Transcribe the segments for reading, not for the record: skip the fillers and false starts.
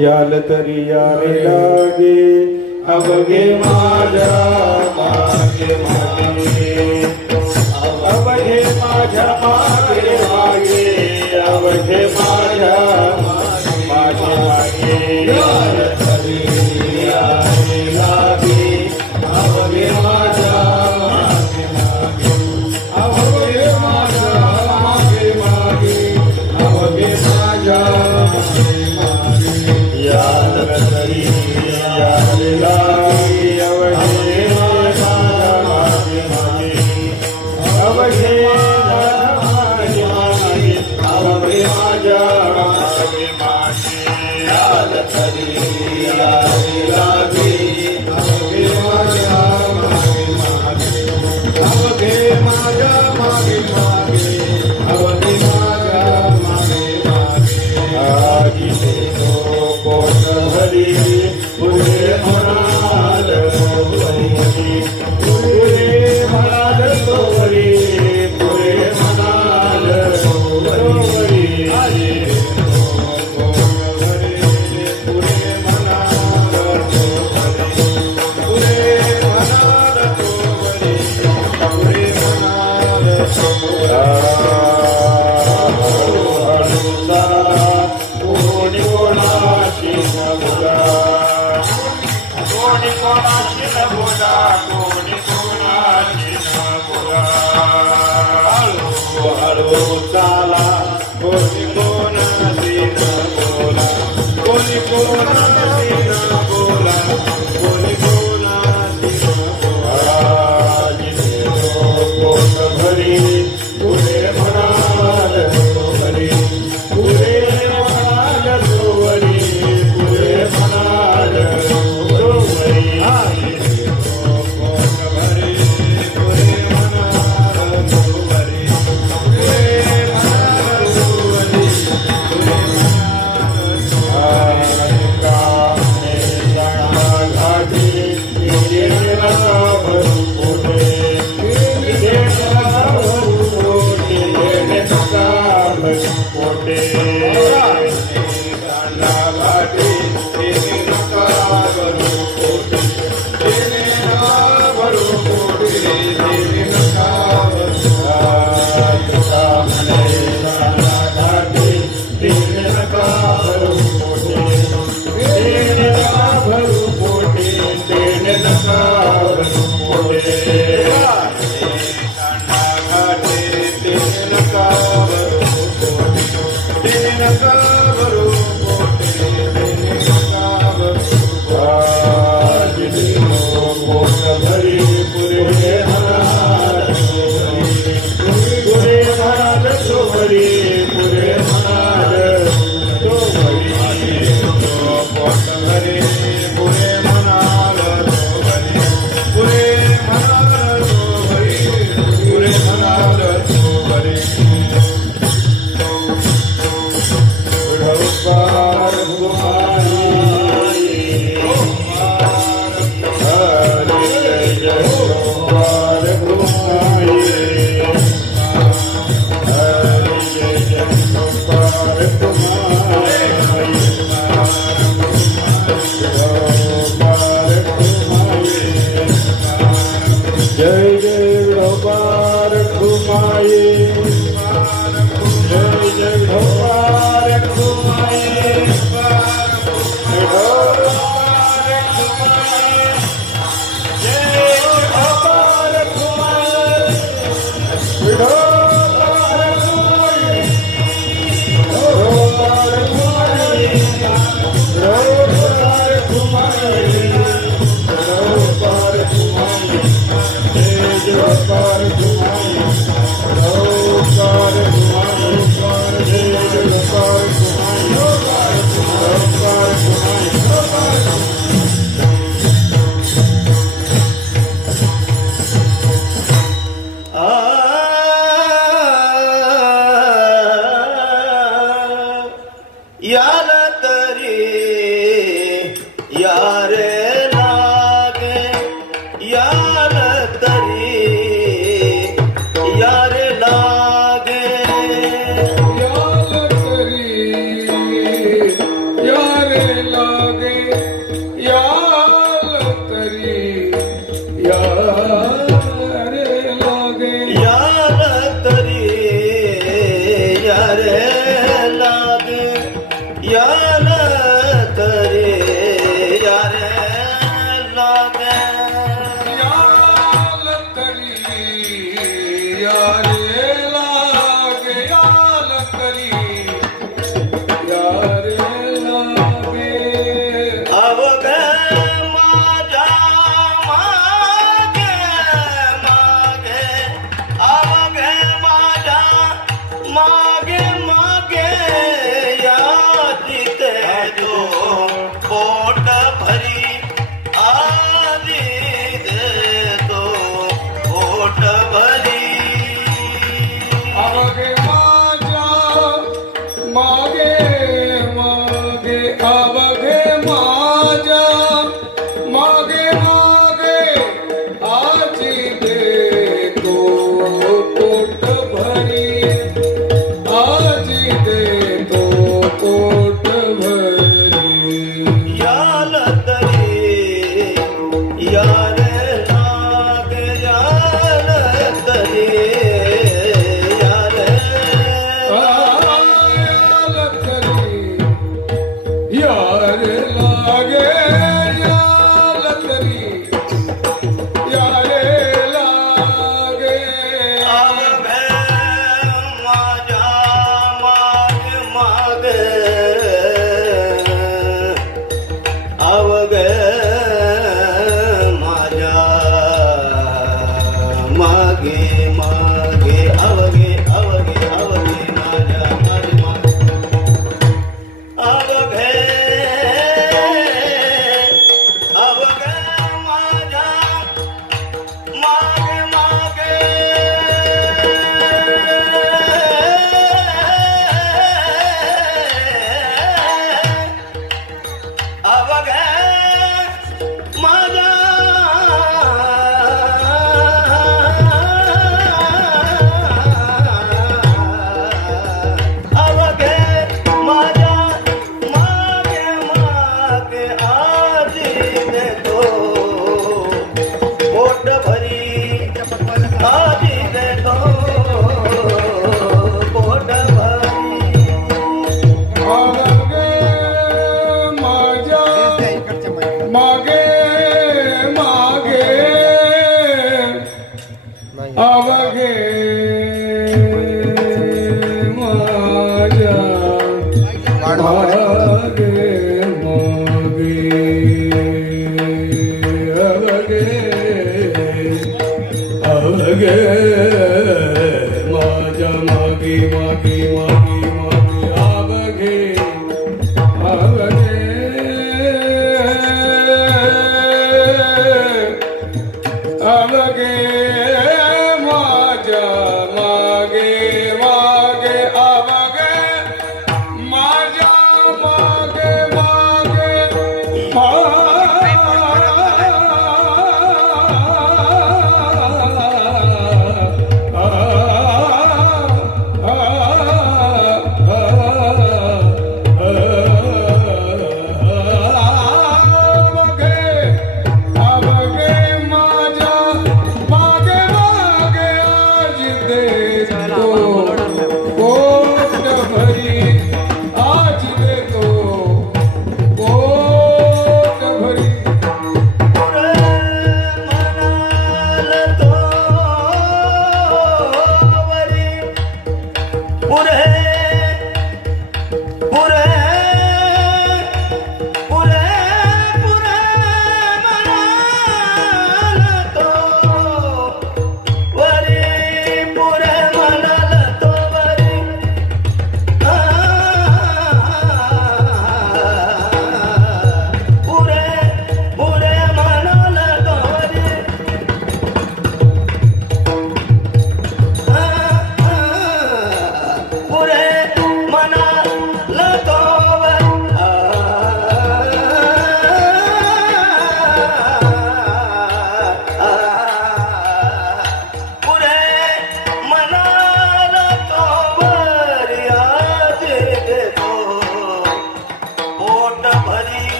याल तरी यावे लागे अवघे माझ्या मागे मागे अवघे माझ्या मागे मागे अवघे माझ्या मागे मागे याल तरी यावे लागे अवघे माझ्या मागे मागे अवघे माझ्या मागे मागे अवघे माझ्या याल तरी यावे लागे अवघे माझ्या मागे मागे अवघे माझ्या मागे अवघे माझ्या मागे मागे याल तरी यावे लागे अवघे माझ्या मागे मागे अवघे माझ्या मागे मागे अवघे माझ्या मागे मागे आजी पोट भरी पुरे म्हणाल वरी पुरे म्हणाल वरी पुरे म्हणाल वरी पोट भरी पुरे म्हणाल पुरे म्हणाल वरी पुरे म्हणाल कोणी कोणाशी न बोला कोणी कोणाशी न बोला कोणी कोणाशी न बोला हळू हळू चाला कोणी कोणाशी न बोला कोणी कोणाशी न बोला कोणी कोणाशी न बोला जिथे पोट भरी पुढे म्हणाल वरी पुढे म्हणाल वरी पुढे म्हणाल वरी पोट भरी पुढे म्हणाल वरी पुढे म्हणाल वरी पुढे म्हणाल घाटी भरू पुढे पोटे यार लागे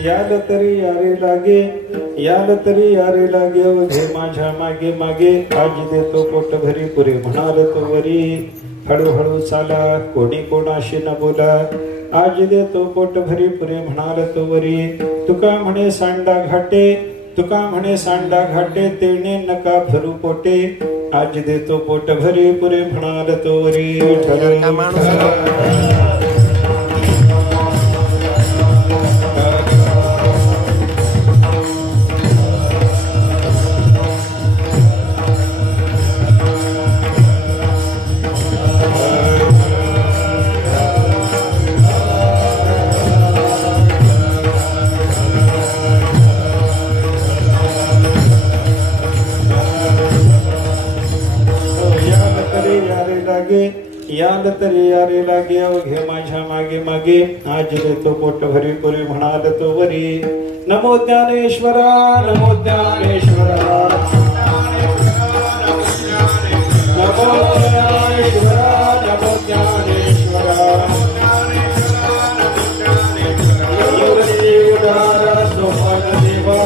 याल तरी यारे लागे, याल तरी यारे लागे, घे माझ्या मागे मागे, आज देतो पोट भरी पुरे म्हणाल तो वरी. हळूहळू चाला कोणी कोणाशी न बोला, आज देतो पोट भरी पुरे म्हणाल तो वरी. तुका म्हणे सांडा घाटे, तुका म्हणे सांडा घाटे, तेने नका भरू पोटे, आज देतो पोट भरी पुरे म्हणाल तो वरी. याल तरी यारे लागे, घे माझ्या मागे मागे, आज देतो पोट भरी पुरी म्हणाल तो वरी. नमो ज्ञानेश्वरा, नमो ज्ञानेश्वरा, नमो ज्ञानेश्वरा, नमो ज्ञानेश्वरा. उदारा सोपान देवा,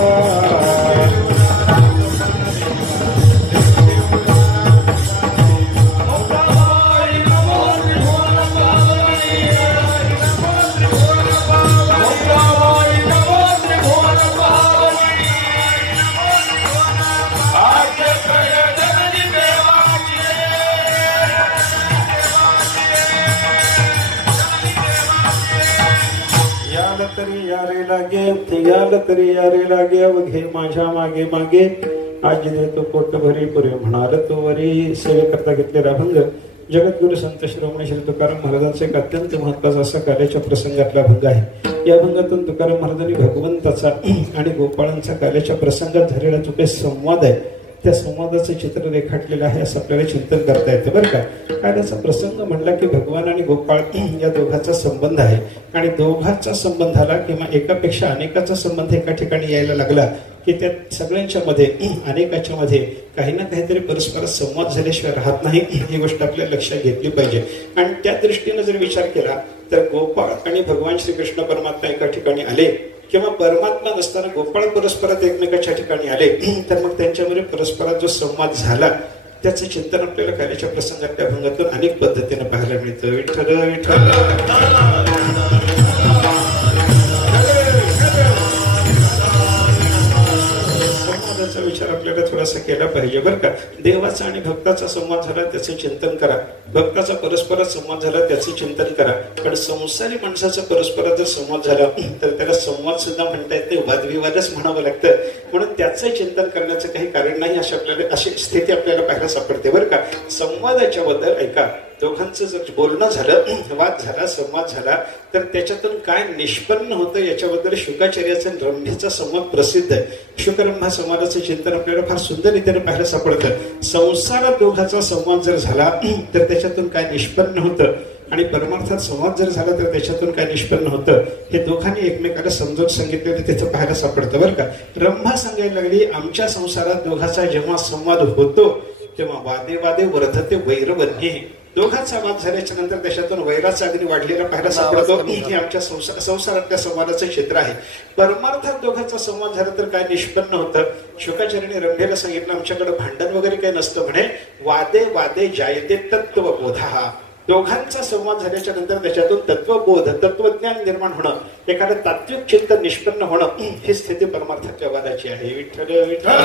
याल तरी यारे लागे, घे माझ्या मागे मागे, आज देतो पोट भरी पुरे म्हणाल तो वरी. सेवेकरता घेतलेला अभंग जगद्गुरु संत श्रोमणी श्री तुकाराम महाराजांचा एक अत्यंत महत्वाचा असा कार्याच्या प्रसंगातला अभंग आहे. या अभंगातून तुकाराम महाराजांनी भगवंताचा आणि गोपाळांचा कार्याच्या प्रसंगात झालेला जो काही संवाद आहे, त्या संवादाचं चित्र रेखाटलेलं आहे असं आपल्याला चिंतन करता येतं बरं का. कार्याचा प्रसंग म्हणला की भगवान आणि गोपाळ या दोघांचा संबंध आहे, आणि दोघांच्या संबंधाला किंवा एकापेक्षा अनेकाचा संबंध एका ठिकाणी यायला लागला की त्या सगळ्यांच्या मध्ये अनेकाच्या मध्ये काही ना काहीतरी परस्पर संवाद झाल्याशिवाय राहत नाही. ही गोष्ट आपल्या लक्षात घेतली पाहिजे. आणि त्या दृष्टीने जर विचार केला तर गोपाळ आणि भगवान श्रीकृष्ण परमात्मा एका ठिकाणी आले, किंवा परमात्मा नसताना गोपाळ परस्परात एकमेकाच्या ठिकाणी आले, तर मग त्यांच्यामध्ये परस्परात जो संवाद झाला त्याचं चिंतन आपल्याला कार्याच्या प्रसंगातल्या अभंगातून अनेक पद्धतीने पाहायला मिळतं. विठ्ठल विठ्ठल. विचार आपल्याला थोडासा केला पाहिजे बरं का. देवाचा आणि भक्ताचा संवाद झाला त्याचं चिंतन करा, भक्ताचा परस्परात संवाद झाला त्याचं चिंतन करा. पण संसारी माणसाचा परस्परात जर संवाद झाला तर त्याला संवाद सुद्धा म्हणता येते, वादविवादच म्हणावं लागतं. म्हणून त्याचं चिंतन करण्याचं काही कारण नाही अशी स्थिती आपल्याला पाहायला सापडते बरं का. संवादाच्या बद्दल ऐका, दोघांचं जर बोलणं झालं, वाद झाला, संवाद झाला, तर त्याच्यातून काय निष्पन्न होतं याच्याबद्दल शुकाचार्याचा रंभेचा संवाद प्रसिद्ध आहे. शुकरंभा संवादाचं चिंतन आपल्याला फार सुंदर रीतीने पाहायला सापडतं. संसारात दोघांचा संवाद जर झाला तर त्याच्यातून काय निष्पन्न होतं, आणि परमार्थात संवाद जर झाला तर त्याच्यातून काय निष्पन्न होतं, हे दोघांनी एकमेकाला समजून सांगितलेलं तिथं पाहायला सापडतं बरं का. रंभा सांगायला लागली, आमच्या संसारात दोघांचा जेव्हा संवाद होतो तेव्हा वादे वादे वर्धते वैरवन्ये. दोघांचा वाद झाल्याच्या नंतर त्याच्यातून वैराचा अग्नी वाढलेला पाहायला सापडतो. हे आमच्या संसारातल्या संवादाचं क्षेत्र आहे. परमार्थात दोघांचा संवाद झाला तर काय निष्पन्न होतं. शुकाचार्याने रंभेला सांगितलं, आमच्याकडे भांडण वगैरे काही नसतं म्हणे. वादे वादे जायते तत्वबोधा. दोघांचा संवाद झाल्याच्या नंतर त्याच्यातून तत्वबोध, तत्वज्ञान निर्माण होणं, एखादं तात्विक चिंतन निष्पन्न होणं, ही स्थिती परमार्थाच्या वादाची आहे. विठ्ठल विठ्ठल.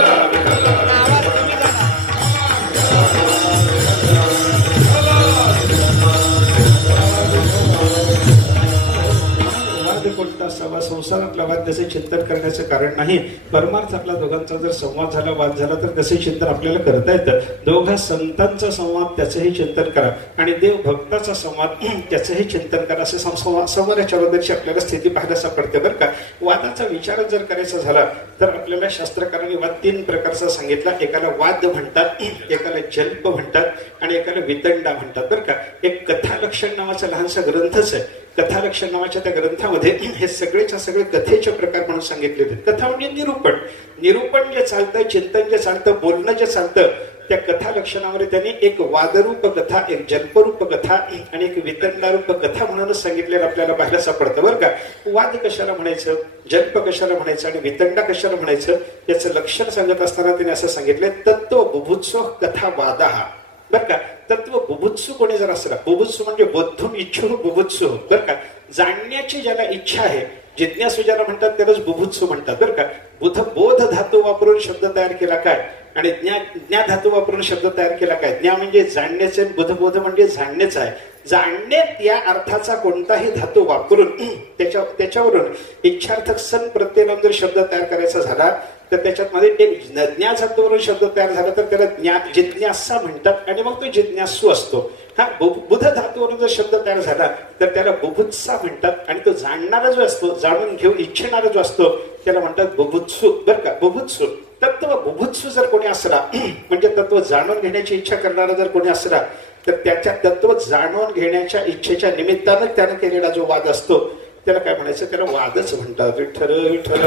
कोणता असावा संसारातला वाद त्याचे चिंतन करण्याचं कारण नाही. परमार्थ आपला दोघांचा जर संवाद झाला, वाद झाला, तर त्याचे चिंतन आपल्याला करता येतं. दोघा संतांचा संवाद त्याचंही चिंतन करा आणि देव भक्ताचा संवाद त्याचंही चिंतन करा. असे संवादाच्या बद्दलची आपल्याला स्थिती पाहायला सापडते बरं का. वादाचा विचार जर करायचा झाला तर आपल्याला शास्त्रकारांनी वाद 3 प्रकारचा सांगितला. एकाला वाद म्हणतात, एकाला जल्प म्हणतात आणि एकाला वितंडा म्हणतात बरं का. एक कथालक्षण नावाचा लहानसा ग्रंथच आहे. कथालक्षण नावाच्या त्या ग्रंथामध्ये हे सगळेच्या सगळे कथेचे प्रकार म्हणून सांगितले आहेत. कथा म्हणजे निरूपण. निरूपण जे चालतं, चिंतन जे चालतं, बोलणं जे चालतं, त्या कथा लक्षणामध्ये त्यांनी एक वादरूप कथा, एक जल्परूप कथा आणि एक वितंडारूप कथा म्हणूनच सांगितलेलं आपल्याला पाहायला सापडतं बरं का. वाद कशाला म्हणायचं, जल्प कशाला म्हणायचं आणि वितंडा कशाला म्हणायचं याचं लक्षण सांगत असताना त्यांनी असं सांगितलंय, तत्व बुभुत्सो कथा वादाहा बरं का. तत्व बुभुत्सू कोणी जर असला, बुभुत्सू म्हणजे बोद्धुम इच्छू बुभुत्सू बरं का. जाणण्याची ज्याला इच्छा आहे, जिज्ञासू ज्याला म्हणतात त्यालाच बुभुत्सू म्हणतात बरं का. बोध धातू वापरून शब्द तयार केला काय आणि ज्ञा धातू वापरून शब्द तयार केला काय. ज्ञा म्हणजे जाणण्याचे, बोध म्हणजे जाणण्याचं आहे. जाणण्यात या अर्थाचा कोणताही धातू वापरून त्याच्यावरून इच्छार्थक सन प्रत्यय लावून जर शब्द तयार करायचा झाला तर त्याच्यामध्ये एक ज्ञा धातूवरून शब्द तयार झाला तर त्याला जिज्ञासा म्हणतात आणि मग तो जिज्ञासू असतो. हा बुध धातूवरून जर शब्द तयार झाला तर त्याला बुभुत्सा म्हणतात आणि तो जाणणारा जो असतो, जाणून घेऊ इच्छिणारा जो असतो त्याला म्हणतात बुभुत्सू बरं का. बुभुत्सू, तत्व बुभुत्सू जर कोणी असला म्हणजे तत्व जाणून घेण्याची इच्छा करणारा जर कोणी असला तर त्याच्या तत्व जाणून घेण्याच्या इच्छेच्या निमित्तानं त्याने केलेला जो वाद असतो त्याला काय म्हणायचं, त्याला वादच म्हणतात. विठ्ठल विठ्ठल.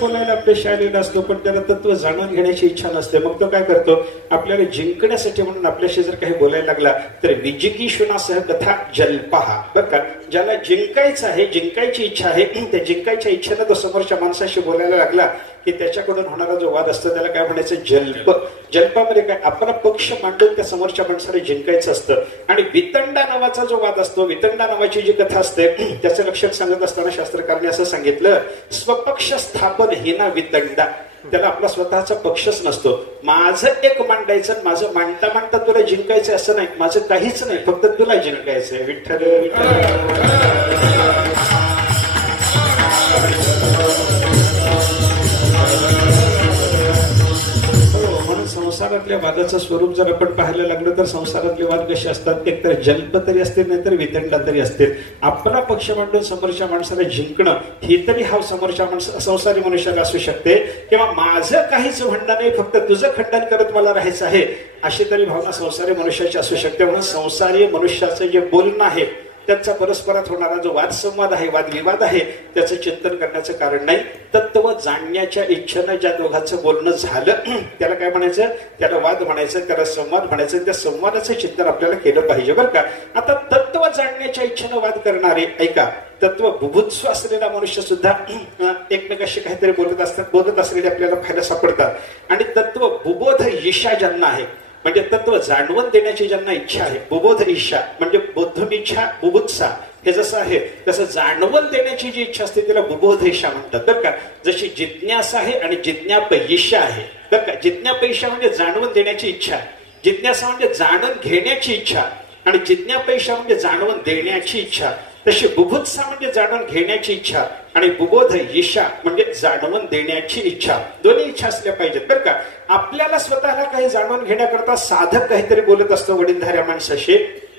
बोलायला आपल्याशी आलेला असतो पण त्याला तत्व जाणून घेण्याची इच्छा नसते. मग तो काय करतो, आपल्याला जिंकण्यासाठी म्हणून आपल्याशी जर काही बोलायला लागला तर विजिगीषुणासह कथा जल्पहा बरं का. ज्याला जिंकायचं आहे, जिंकायची इच्छा आहे, त्या जिंकायच्या इच्छेनं तो समोरच्या माणसाशी बोलायला लागला की त्याच्याकडून होणारा जो वाद असतो त्याला काय म्हणायचं, जल्प. जल्पामध्ये काय, आपला पक्ष मांडून त्या समोरच्या माणसाला जिंकायचं असतं. आणि वितंडा नावाचा जो वाद असतो, वितंडा नावाची जी कथा असते त्याचं लक्षण सांगत असताना शास्त्रकारांनी असं सांगितलं, स्वपक्ष स्थापन ही ना वितंडा. त्याला आपला स्वतःचा पक्षच नसतो. माझं एक मांडायचं, माझं मांडता मांडता तुला जिंकायचं असं नाही, माझं काहीच नाही, फक्त तुला जिंकायचंय. विठ्ठल संसारातल्या वादाचं स्वरूप जर आपण पाहायला लागलो तर संसारातले वाद कसे असतात, एक तर जल्प तरी असतील नाहीतर वितंडा तरी असतील. आपला पक्ष मांडून समोरच्या माणसाला जिंकणं ही तरी हा समोरच्या संसारी मनुष्याला असू शकते किंवा माझं काहीच म्हणणं नाही, फक्त तुझं खंडन करत मला राहायचं आहे, अशी तरी भावना संसारी मनुष्याची असू शकते. म्हणून संसारी मनुष्याचं जे बोलणं आहे त्यांचा परस्परात होणारा जो वादसंवाद आहे, वादविवाद आहे, त्याचं चिंतन करण्याचं कारण नाही. तत्व जाणण्याच्या इच्छेनं ज्या दोघांचं बोलणं झालं त्याला काय म्हणायचं, त्याला वाद म्हणायचं, त्याला संवाद म्हणायचं. त्या संवादाचं चिंतन आपल्याला केलं पाहिजे बरं का. आता तत्व जाणण्याच्या इच्छेनं वाद करणारे, ऐका, तत्व बुभुत्सू असलेला मनुष्य सुद्धा एकमेकाशी काहीतरी बोलत असलेले आपल्याला पाहायला सापडतात. आणि तत्व बुबोध ईशा ज्यांना आहे, म्हणजे तत्व जाणवून देण्याची ज्यांना इच्छा आहे, बुबोध इच्छा म्हणजे बोद्धम इच्छा, बुभुत्सा हे जसं आहे तसं जाणवून देण्याची जी इच्छा असते त्याला बुबोध इच्छा म्हणतात बरं का. जशी जिज्ञासा आहे आणि जिज्ञापयिषा आहे बरं का. जिज्ञापयिषा म्हणजे जाणवून देण्याची इच्छा, जिज्ञासा म्हणजे जाणून घेण्याची इच्छा आणि जिज्ञापयिषा म्हणजे जाणवून देण्याची इच्छा. तशी बुभुत्सा म्हणजे जाणून घेण्याची इच्छा आणि बुबोध ईशा म्हणजे जाणवून देण्याची इच्छा. दोन्ही इच्छा असल्या पाहिजेत बरं का. आपल्याला स्वतःला काही जाणून घेण्याकरता साधक काहीतरी बोलत असतो वडीलधाऱ्या माणसाशी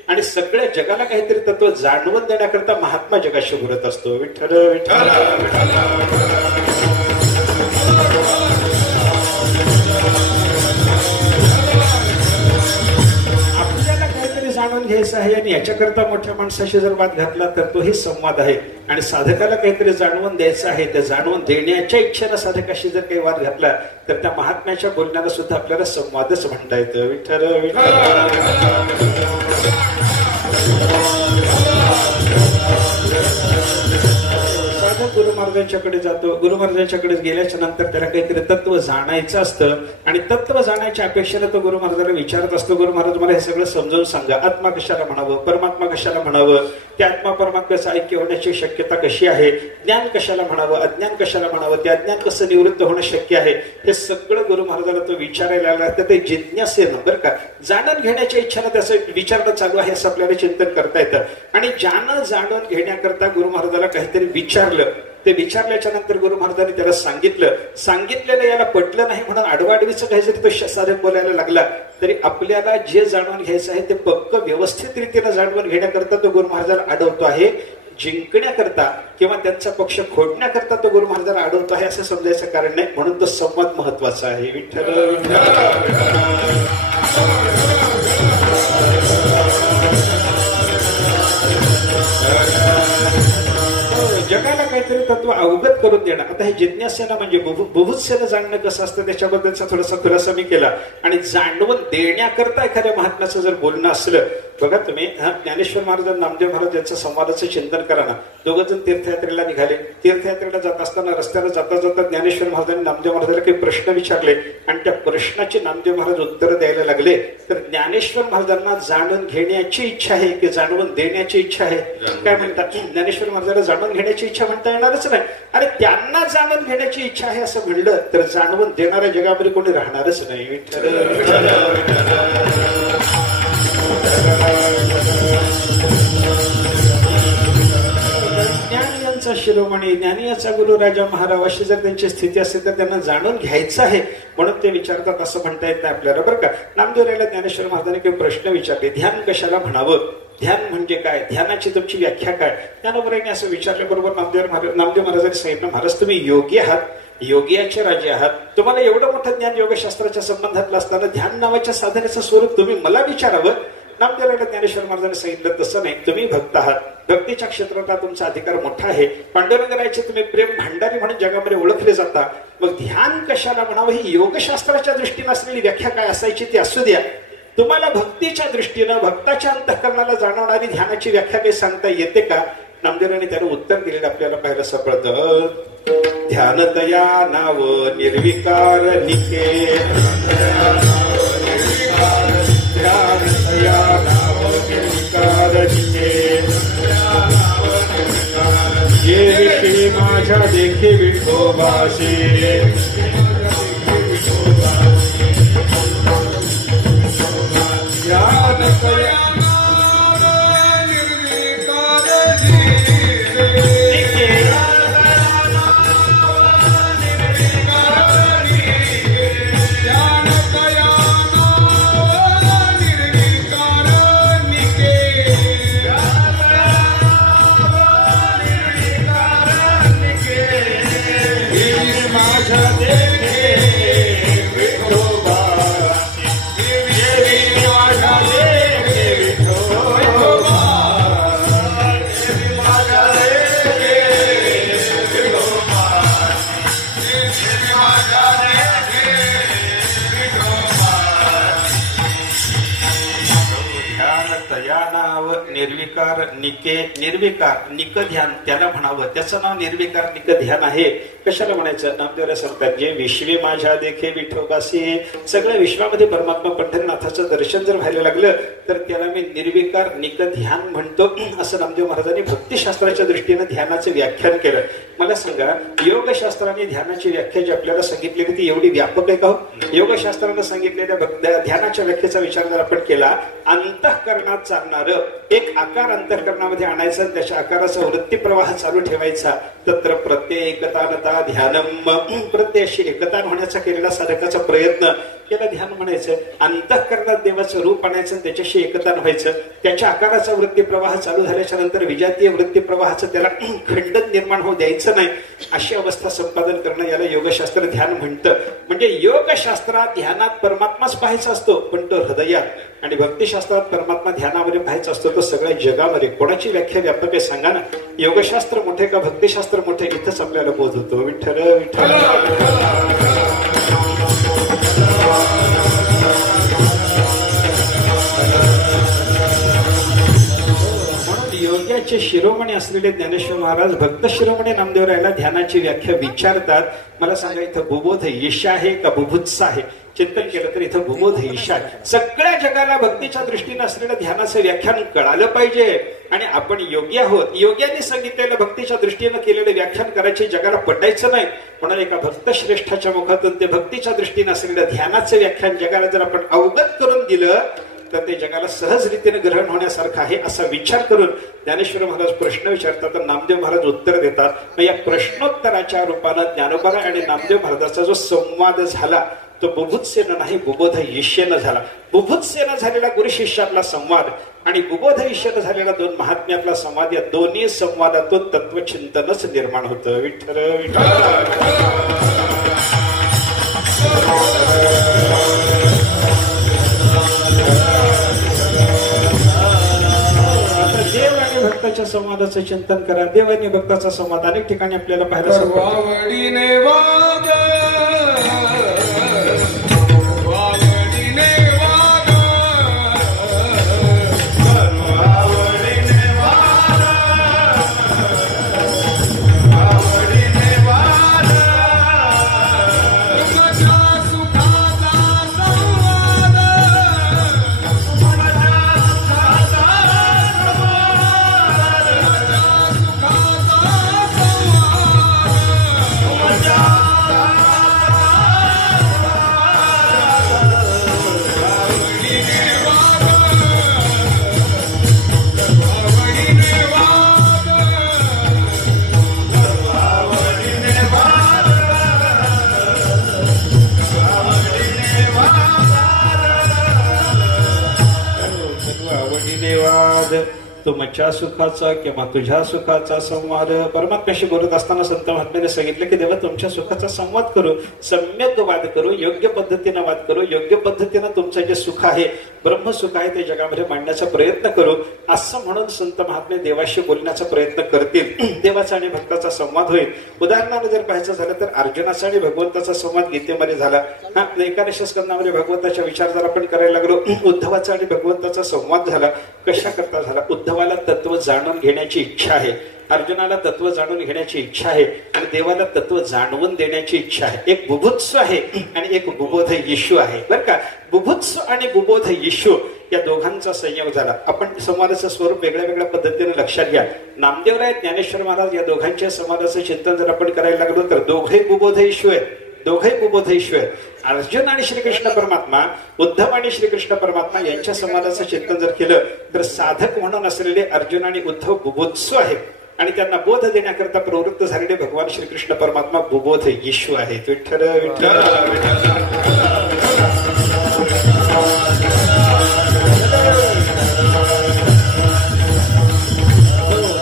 आणि सगळ्या जगाला काहीतरी तत्व जाणवून देण्याकरता महात्मा जगाशी बोलत असतो. विठ्ठल विठ्ठल. जाणून घ्यायचं आहे आणि याच्याकरता मोठ्या माणसाशी जर वाद घातला तर तोही संवाद आहे. आणि साधकाला काहीतरी जाणवून द्यायचं आहे, त्या जाणवून देण्याच्या इच्छेनं साधकाशी जर काही वाद घातला तर त्या महात्म्याच्या बोलण्याला सुद्धा आपल्याला संवादच म्हणता येतं. विठ्ठल साधक गुरु महाराजांच्याकडे जातो. गुरु महाराजांच्याकडे गेल्याच्या नंतर त्याला काहीतरी तत्व जाणायचं असतं आणि तत्व जाणायच्या अपेक्षेने तो गुरु महाराजांना विचारत असतो, गुरु महाराज मला हे सगळं समजावून सांगा. आत्मा कशाला म्हणावं, परमात्मा कशाला म्हणावं, त्या आत्मा परमात्म्याचं ऐक्य होण्याची शक्यता कशी आहे, ज्ञान कशाला म्हणावं, अज्ञान कशाला म्हणावं, ते अज्ञान कसं निवृत्त होणं शक्य आहे, हे सगळं गुरु महाराजांना तो विचारायला लागला. ते जिज्ञासेनं बरं का, जाणून घेण्याच्या इच्छेनं त्याचं विचारणं चालू आहे असं आपल्याला चिंतन करता येतं. आणि ज्यानं जाणून घेण्याकरता गुरु महाराजाला काहीतरी विचारलं, ते विचारल्याच्या नंतर गुरु महाराजांनी त्याला सांगितलेलं याला पटलं नाही म्हणून आडवाडवीचं काही जरी तो साधक बोलायला लागला तरी आपल्याला जे जाणून घ्यायचं आहे ते पक्क व्यवस्थित रीतीनं जाणून घेण्याकरता तो गुरु महाराजाला अडवतो आहे. जिंकण्याकरता किंवा त्यांचा पक्ष खोडण्याकरता तो गुरु महाराजाला अडवतो आहे असं समजायचं कारण नाही. म्हणून तो संवाद महत्वाचा आहे. विठ्ठल जगाला काहीतरी तत्व अवगत करून देणं. आता हे जिज्ञासेनं म्हणजे बुभुत्सेनं जाणणं कसं असतं त्याच्याबद्दलचा थोडासा खुलासा मी केला. आणि जाणवून देण्याकरता एखाद्या महात्म्याचं जर बोलणं असलं, बघा तुम्ही ज्ञानेश्वर महाराज नामदेव महाराज यांचं संवादाचं चिंतन करा ना. दोघं जण तीर्थयात्रेला निघाले. तीर्थयात्रेला जात असताना रस्त्याला जाता जाता ज्ञानेश्वर महाराजांनी नामदेव महाराजाला काही प्रश्न विचारले आणि त्या प्रश्नाची नामदेव महाराज उत्तर द्यायला लागले. तर ज्ञानेश्वर महाराजांना जाणून घेण्याची इच्छा आहे की जाणवून देण्याची इच्छा आहे? काय म्हणतात? ज्ञानेश्वर महाराजांना जाणून घेण्याची इच्छा म्हणता येणारच नाही. अरे त्यांना जाणून घेण्याची इच्छा आहे असं म्हणलं तर जाणवून देणाऱ्या जगामध्ये कोणी राहणारच नाही. ज्ञान यांचा शिरोमणी, ज्ञानीयाचा गुरु राजा महाराज अशी जर त्यांची स्थिती असेल तर त्यांना जाणून घ्यायचं आहे म्हणून ते विचारतात असं म्हणता येत नाही आपल्याला बरं का. नामदेवरायला ज्ञानेश्वर महाराजांनी काही प्रश्न विचारले. ध्यान कशाला म्हणावं, ध्यान म्हणजे काय, ध्यानाची तुमची व्याख्या काय? ज्ञानोबरायांनी असं विचारल्याबरोबर नामदेव महाराजांनी सांगितलं, महाराज तुम्ही योगी आहात, योगियाचे राजे आहात, तुम्हाला एवढं मोठं ज्ञान योगशास्त्राच्या संबंधातलं असताना ध्यान नावाच्या साधनेचं स्वरूप तुम्ही मला विचारावं. नामदेवरायला ज्ञानेश्वर महाराजांनी सांगितलं तसं नाही, तुम्ही भक्त आहात, भक्तीच्या क्षेत्रात तुमचा अधिकार मोठा आहे, पांडुरंगाचे तुम्ही प्रेम भांडारी म्हणून जगामध्ये ओळखले जाता, मग ध्यान कशाला म्हणावं ही योगशास्त्राच्या दृष्टीने असलेली व्याख्या काय असायची ती असू द्या. तुम्हाला भक्तीच्या दृष्टीनं भक्ताच्या अंतःकरणाला जाणवणारी ध्यानाची व्याख्या काही सांगता येते का? नामदेवांनी त्याला उत्तर दिलेलं आपल्याला पाहायला सापडतं. ध्यानतया नाव निर्विकार निके, ध्यानतया नाव निर्विकार निके, ये विषयी माझ्या देखी विठोबाशी, ध्यानतया निर्विकार निके, निर्विकार निक ध्यान त्याला म्हणावं, त्याचं नाव निर्विकार निक ध्यान आहे. कशाला म्हणायचं? नामदेवराय सांगतात, जे विश्वे माझ्या देखे विठोबासी, सगळ्या विश्वामध्ये परमात्मा पंढरीनाथाचं दर्शन जर व्हायला लागलं तर त्याला मी निर्विकार निक ध्यान म्हणतो असं नामदेव महाराजांनी भक्तिशास्त्राच्या दृष्टीने ध्यानाचं व्याख्यान केलं. मला सांगा, योगशास्त्राने ध्यानाची व्याख्या जी आपल्याला सांगितलेली ती एवढी व्यापक आहे का? योगशास्त्राने सांगितलेल्या ध्यानाच्या व्याख्येचा विचार जर आपण केला, अंतःकरणात चालणारं एक आकार अंतःकरणामध्ये आणायचा, त्याच्या आकाराचा वृत्ती प्रवाह चालू ठेवायचा. तत्र प्रत्येकतानता ध्यानम, प्रत्ययाशी एकतान होण्याचा केलेला साधकाचा प्रयत्न याला ध्यान म्हणायचं. अंतःकरणात देवाचं रूप आणायचं, त्याच्याशी एकतान व्हायचं, त्याच्या आकाराचा वृत्ती प्रवाह चालू झाल्याच्या नंतर विजातीय वृत्ती प्रवाहाचं त्याला खंडन निर्माण होऊ द्यायचं नाही, अशी अवस्था संपादन करणं याला योगशास्त्र ध्यान म्हणतं. म्हणजे योगशास्त्रात ध्यानात परमात्माच पाहायचा असतो पण तो हृदयात, आणि भक्तिशास्त्रात परमात्मा ध्यानामध्ये पाहायचा असतो तो सगळ्या जगामध्ये. कोणाची व्याख्या व्यापक आहे सांगा ना? योगशास्त्र मोठे का भक्तिशास्त्र मोठे? इथंच आपल्याला बोध होतो. विठ्ठल विठ्ठल. म्हणून भक्ताचे शिरोमणी असलेले ज्ञानेश्वर महाराज भक्त शिरोमणी नामदेवरायला ध्यानाची व्याख्या विचारतात. मला सांगा, इथं बुबोध ईशा आहे का बुभुत्सा आहे? चिंतन केलं तर इथं बुबोध ईशा आहे. सगळ्या जगाला भक्तीच्या दृष्टीने असलेलं ध्यानाचं व्याख्यान कळालं पाहिजे आणि आपण योगी आहोत. योग्याने सांगितलेलं भक्तीच्या दृष्टीनं केलेलं व्याख्यान करायचे जगाला पटायचं नाही. म्हणून एका भक्त श्रेष्ठाच्या मुखातून ते भक्तीच्या दृष्टीने असलेलं ध्यानाचं व्याख्यान जगाला जर आपण अवगत करून दिलं तर ते जगाला सहज रीतीने ग्रहण होण्यासारखं आहे असा विचार करून ज्ञानेश्वर महाराज प्रश्न विचारतात तर नामदेव महाराज उत्तर देतात. मग या प्रश्नोत्तराच्या रूपानं ज्ञानोबा आणि नामदेव महाराजांचा जो संवाद झाला तो बुभुत्सेनं नाही बुबोध ईशेनं झाला. बुभुत्सेनं झालेला गुरु शिष्यातला संवाद आणि बुबोध ईशेनं झालेला दोन महात्म्यातला संवाद, या दोन्ही संवादातून तत्वचिंतनच निर्माण होतं. विठ्ठल देव आणि भक्ताच्या संवादाचं चिंतन करा. देव आणि भक्ताचा संवाद अनेक ठिकाणी आपल्याला पाहायला तुमच्या सुखाचा किंवा तुझ्या सुखाचा संवाद. परमात्म्याशी बोलत असताना संत महात्म्याने सांगितलं की देवा तुमच्या सुखाचा संवाद करू, सम्यक वाद करू, योग्य पद्धतीनं वाद करू, योग्य पद्धतीनं तुमचं जे सुख आहे ब्रह्मसुख आहे ते जगामध्ये मांडण्याचा प्रयत्न करू असं म्हणून संत महात्मे देवाशी बोलण्याचा प्रयत्न करतील. देवाचा आणि भक्ताचा संवाद होईल. उदाहरणानं जर पाहायचं झालं तर अर्जुनाचा आणि भगवंताचा संवाद गीतेमध्ये झाला. हा 11 स्कंदामध्ये भगवंताचा विचार जर आपण करायला लागलो, उद्धवाचा आणि भगवंताचा संवाद झाला. कशा करता झाला? उद्धवाला तत्व जाणून घेण्याची इच्छा आहे, अर्जुनाला तत्व जाणून घेण्याची इच्छा आहे आणि देवाला तत्व जाणवून देण्याची इच्छा आहे. एक बुभुत्सु आहे आणि एक बुबोध येशू आहे. बरं का, बुभुत्सु आणि बुबोध येशू या दोघांचा संयोग झाला. आपण संवादाचं स्वरूप वेगळ्या वेगळ्या पद्धतीने लक्षात घ्या. नामदेवराय ज्ञानेश्वर महाराज या दोघांच्या संवादाचं चिंतन जर आपण करायला लागलो तर दोघे बुबोध येशू आहेत, दोघे बुबोध येशू आहेत. अर्जुन आणि श्रीकृष्ण परमात्मा, उद्धव आणि श्रीकृष्ण परमात्मा यांच्या संवादाचं चिंतन जर केलं तर साधक म्हणून असलेले अर्जुन आणि उद्धव बुभुत्सु आहेत आणि त्यांना बोध देण्याकरता प्रवृत्त झालेले भगवान श्रीकृष्ण परमात्मा बुबोध येशू आहेत. विठ्ठल विठ्ठल.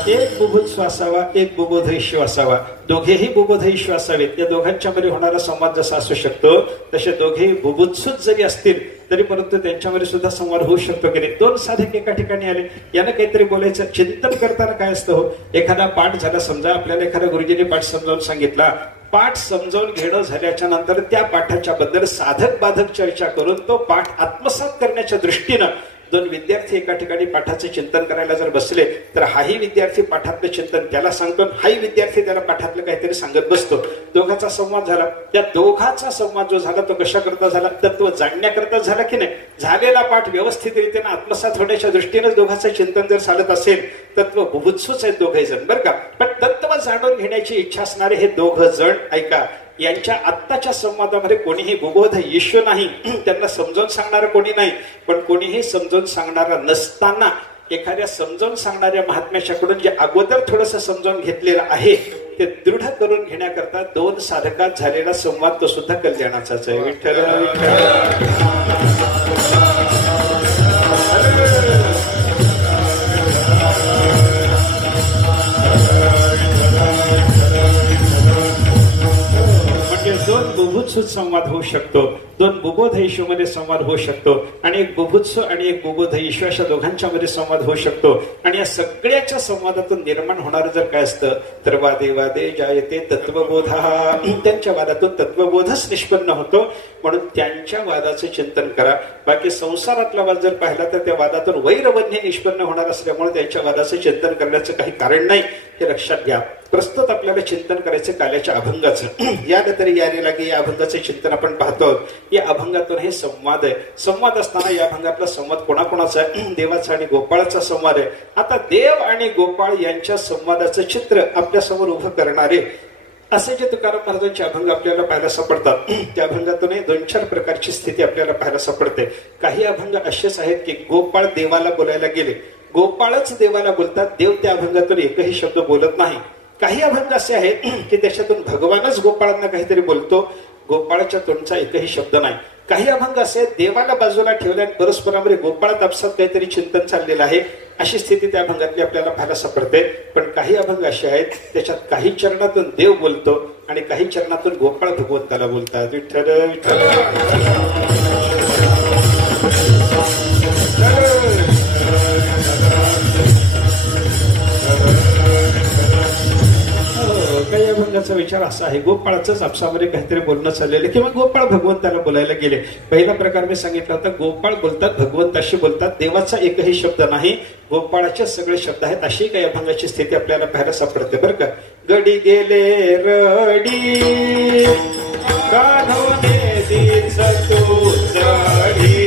एक बुभुत्सु असावा, एक बुबोध येशू असावा. दोघेही बुबोध येशू असावेत. या दोघांच्या मध्ये होणारा संवाद जसा असू शकतो तसे दोघेही बुभुत्सुच जरी असतील तरी परंतु त्यांच्यामध्ये सुद्धा संवाद होऊ शकतो की नाही. दोन साधक एका ठिकाणी आले, यानं काहीतरी बोलायचं. चिंतन करताना काय असतं हो, एखादा पाठ झाला समजा, आपल्याला एखाद्या गुरुजीने पाठ समजावून सांगितला. पाठ समजावून घेणं झाल्याच्या नंतर त्या पाठाच्या बद्दल साधक बाधक चर्चा करून तो पाठ आत्मसात करण्याच्या दृष्टीनं दोन विद्यार्थी एका ठिकाणी पाठाचे चिंतन करायला जर बसले तर हाही विद्यार्थी पाठातलं चिंतन त्याला सांगतो, हाही विद्यार्थी त्याला पाठातलं काहीतरी सांगत बसतो. दोघांचा संवाद झाला. त्या दोघांचा संवाद जो झाला तो कशा करता झाला? तत्व जाणण्याकरता झाला की नाही? झालेला पाठ व्यवस्थित रीतीने आत्मसात होण्याच्या दृष्टीने दोघांचं चिंतन जर चालत असेल, तत्व बुभुत्सूच आहेत दोघे जण बरं का. पण तत्व जाणून घेण्याची इच्छा असणारे हे दोघ जण ऐका, यांच्या आत्ताच्या संवादामध्ये कोणीही बुबोध येशू नाही, त्यांना समजावून सांगणारं कोणी नाही. पण कोणीही समजावून सांगणारा नसताना एखाद्या समजावून सांगणाऱ्या महात्म्याच्याकडून जे अगोदर थोडस समजावून घेतलेलं आहे ते दृढ करून घेण्याकरता दोन साधकात झालेला संवाद तो सुद्धा कल्याणाचाच आहे. विठ्ठल दोन बुभुत्सुत संवाद होऊ शकतो, दोन बुबोध ईश्वमध्ये संवाद होऊ शकतो, आणि एक बुभुत्सु आणि एक बुबोध ईश्वर अशा दोघांच्या मध्ये संवाद होऊ शकतो. आणि या सगळ्याच्या संवादातून निर्माण होणारं जर काय असतं तर वादे वादे जायते तत्वबोध. त्यांच्या वादातून तत्वबोधच निष्पन्न होतो. म्हणून त्यांच्या वादाचे चिंतन करा. बाकी संसारातला वाद जर पाहिला तर त्या वादातून वैरवन्य निष्पन्न होणार असल्यामुळे त्यांच्या वादाचे चिंतन करण्याचं काही कारण नाही, हे लक्षात घ्या. प्रस्तुत आपल्याला चिंतन करायचं काल्याच्या अभंगाचं. याला तरी यारी लागे या अभंगाचे चिंतन आपण पाहतो. या अभंगातून हे संवाद आहे. संवाद असताना या अभंगातला संवाद कोणाकोणाचा आहे? देवाचा आणि गोपाळाचा संवाद आहे. आता देव आणि गोपाळ यांच्या संवादाचं चित्र आपल्या समोर उभं करणारे असे जे तुकाराम महाराजांचे अभंग आपल्याला पाहायला सापडतात. त्या अभंगातून 2-4 प्रकारची स्थिती आपल्याला पाहायला सापडते. काही अभंग असेच आहेत की गोपाळ देवाला बोलायला गेले, गोपाळच देवाला बोलतात, देव त्या अभंगातून एकही शब्द बोलत नाही. काही अभंग असे आहेत की त्याच्यातून भगवानच गोपाळांना काहीतरी बोलतो, गोपाळाच्या तोंडचा एकही शब्द नाही. काही अभंग असे देवाला बाजूला ठेवल्या आणि परस्परामध्ये गोपाळात आपसात काहीतरी चिंतन चाललेलं आहे, अशी स्थिती त्या अभंगातली आपल्याला पाहायला सापडते. पण काही अभंग असे आहेत त्याच्यात काही चरणातून देव बोलतो आणि काही चरणातून गोपाळ भगवंताला बोलतात. विठ्ठल विठ्ठल. काही अभंगाचा विचार असा आहे गोपाळाच आपसामध्ये काहीतरी बोलणं चाललेलं किंवा गोपाळ भगवंताला बोलायला गेले. पहिला प्रकार मी सांगितला होता, गोपाळ बोलतात, भगवंताशी बोलतात, देवाचा एकही शब्द नाही, गोपाळाचे सगळे शब्द आहेत. अशी काही अभंगाची स्थिती आपल्याला पाहायला सापडते बरं का. गडी गेले रडी काढोने दिस तू जडी,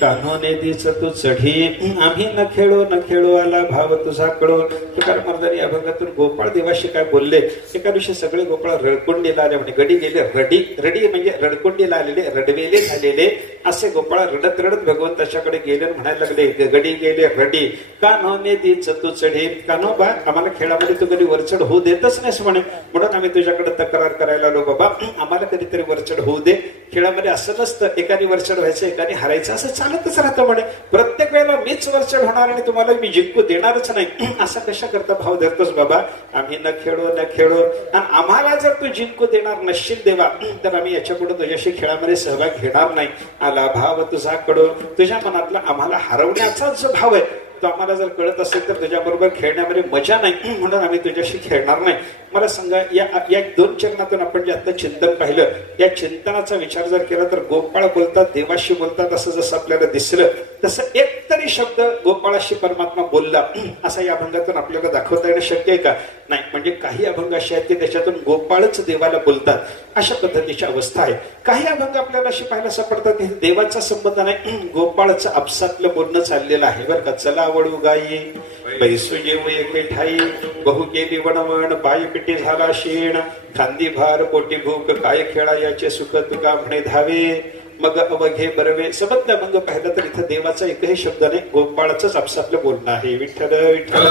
कान्होने दिस तू चढी, आम्ही न खेळो आला भाव तुझा कळो. तुकाराम महाराजांनी या अभंगातून गोपाळ देवाशी काय बोलले. एका दिवशी सगळे गोपाळ रडकुंडीला आले, म्हणजे गडी गेले रडी. रडी म्हणजे रडकुंडीला आलेले, रडवेले झालेले असे गोपाळ रडत रडत भगवंताच्याकडे गेले, म्हणायला लागले गडी गेले रडी कान्होने दिस तू चढी. कान्होबा, आम्हाला खेळामध्ये तू कधी वरचढ होऊ देतच नाहीस म्हणे, म्हणून आम्ही तुझ्याकडे तक्रार करायला आलो. बाबा, आम्हाला कधीतरी वरचढ होऊ दे. खेळामध्ये असं नसतं एकाने वरचढ व्हायचं एकाने हारायचं, असं चालतच राहतं म्हणे. प्रत्येक वेळेला मीच वरचढ होणार आणि तुम्हाला मी जिंकू देणारच नाही, असा कशा करता भाव धरतोस बाबा. आम्ही न खेळो, आम्हाला जर तू जिंकू देणार नसशील देवा तर आम्ही याच्यापुढे तुझ्याशी खेळामध्ये सहभाग घेणार नाही. आला भाव तुझा कडो, तुझ्या मनातला आम्हाला हरवण्याचा जो भाव आहे तो आम्हाला जर कळत असेल तर तुझ्याबरोबर खेळण्यामध्ये मजा नाही, म्हणून आम्ही तुझ्याशी खेळणार नाही. मला सांगा, या 2 चरणातून आपण जे आता चिंतन पाहिलं, या चिंतनाचा विचार जर केला तर गोपाळ बोलतात, देवाशी बोलतात असं जसं आपल्याला दिसलं, तसं एकतरी शब्द गोपाळाशी परमात्मा बोलला असं या अभंगातून आपल्याला दाखवता येणं शक्य आहे का? नाही. म्हणजे काही अभंग असे आहेत की त्याच्यातून गोपाळच देवाला बोलतात, अशा पद्धतीची अवस्था आहे. काही अभंग आपल्याला अशी पाहायला सापडतात देवाचा संबंध नाही, गोपाळचं आपसातलं बोलणं चाललेलं आहे बरं का. चला वळू गाई बैसू जेव एके ठाई, बहु केली वणवण पाय पिटी झाला शेण, खांदी भार पोटी भूक काय खेळा याचे सुख तुका म्हणे धावे, मग अवघे बरवे. सबंध अभंग पाहिला तर इथं देवाचा एकही शब्द नाही, गोपाळाचंच आपसातलं बोलणं आहे. विठ्ठल विठ्ठल.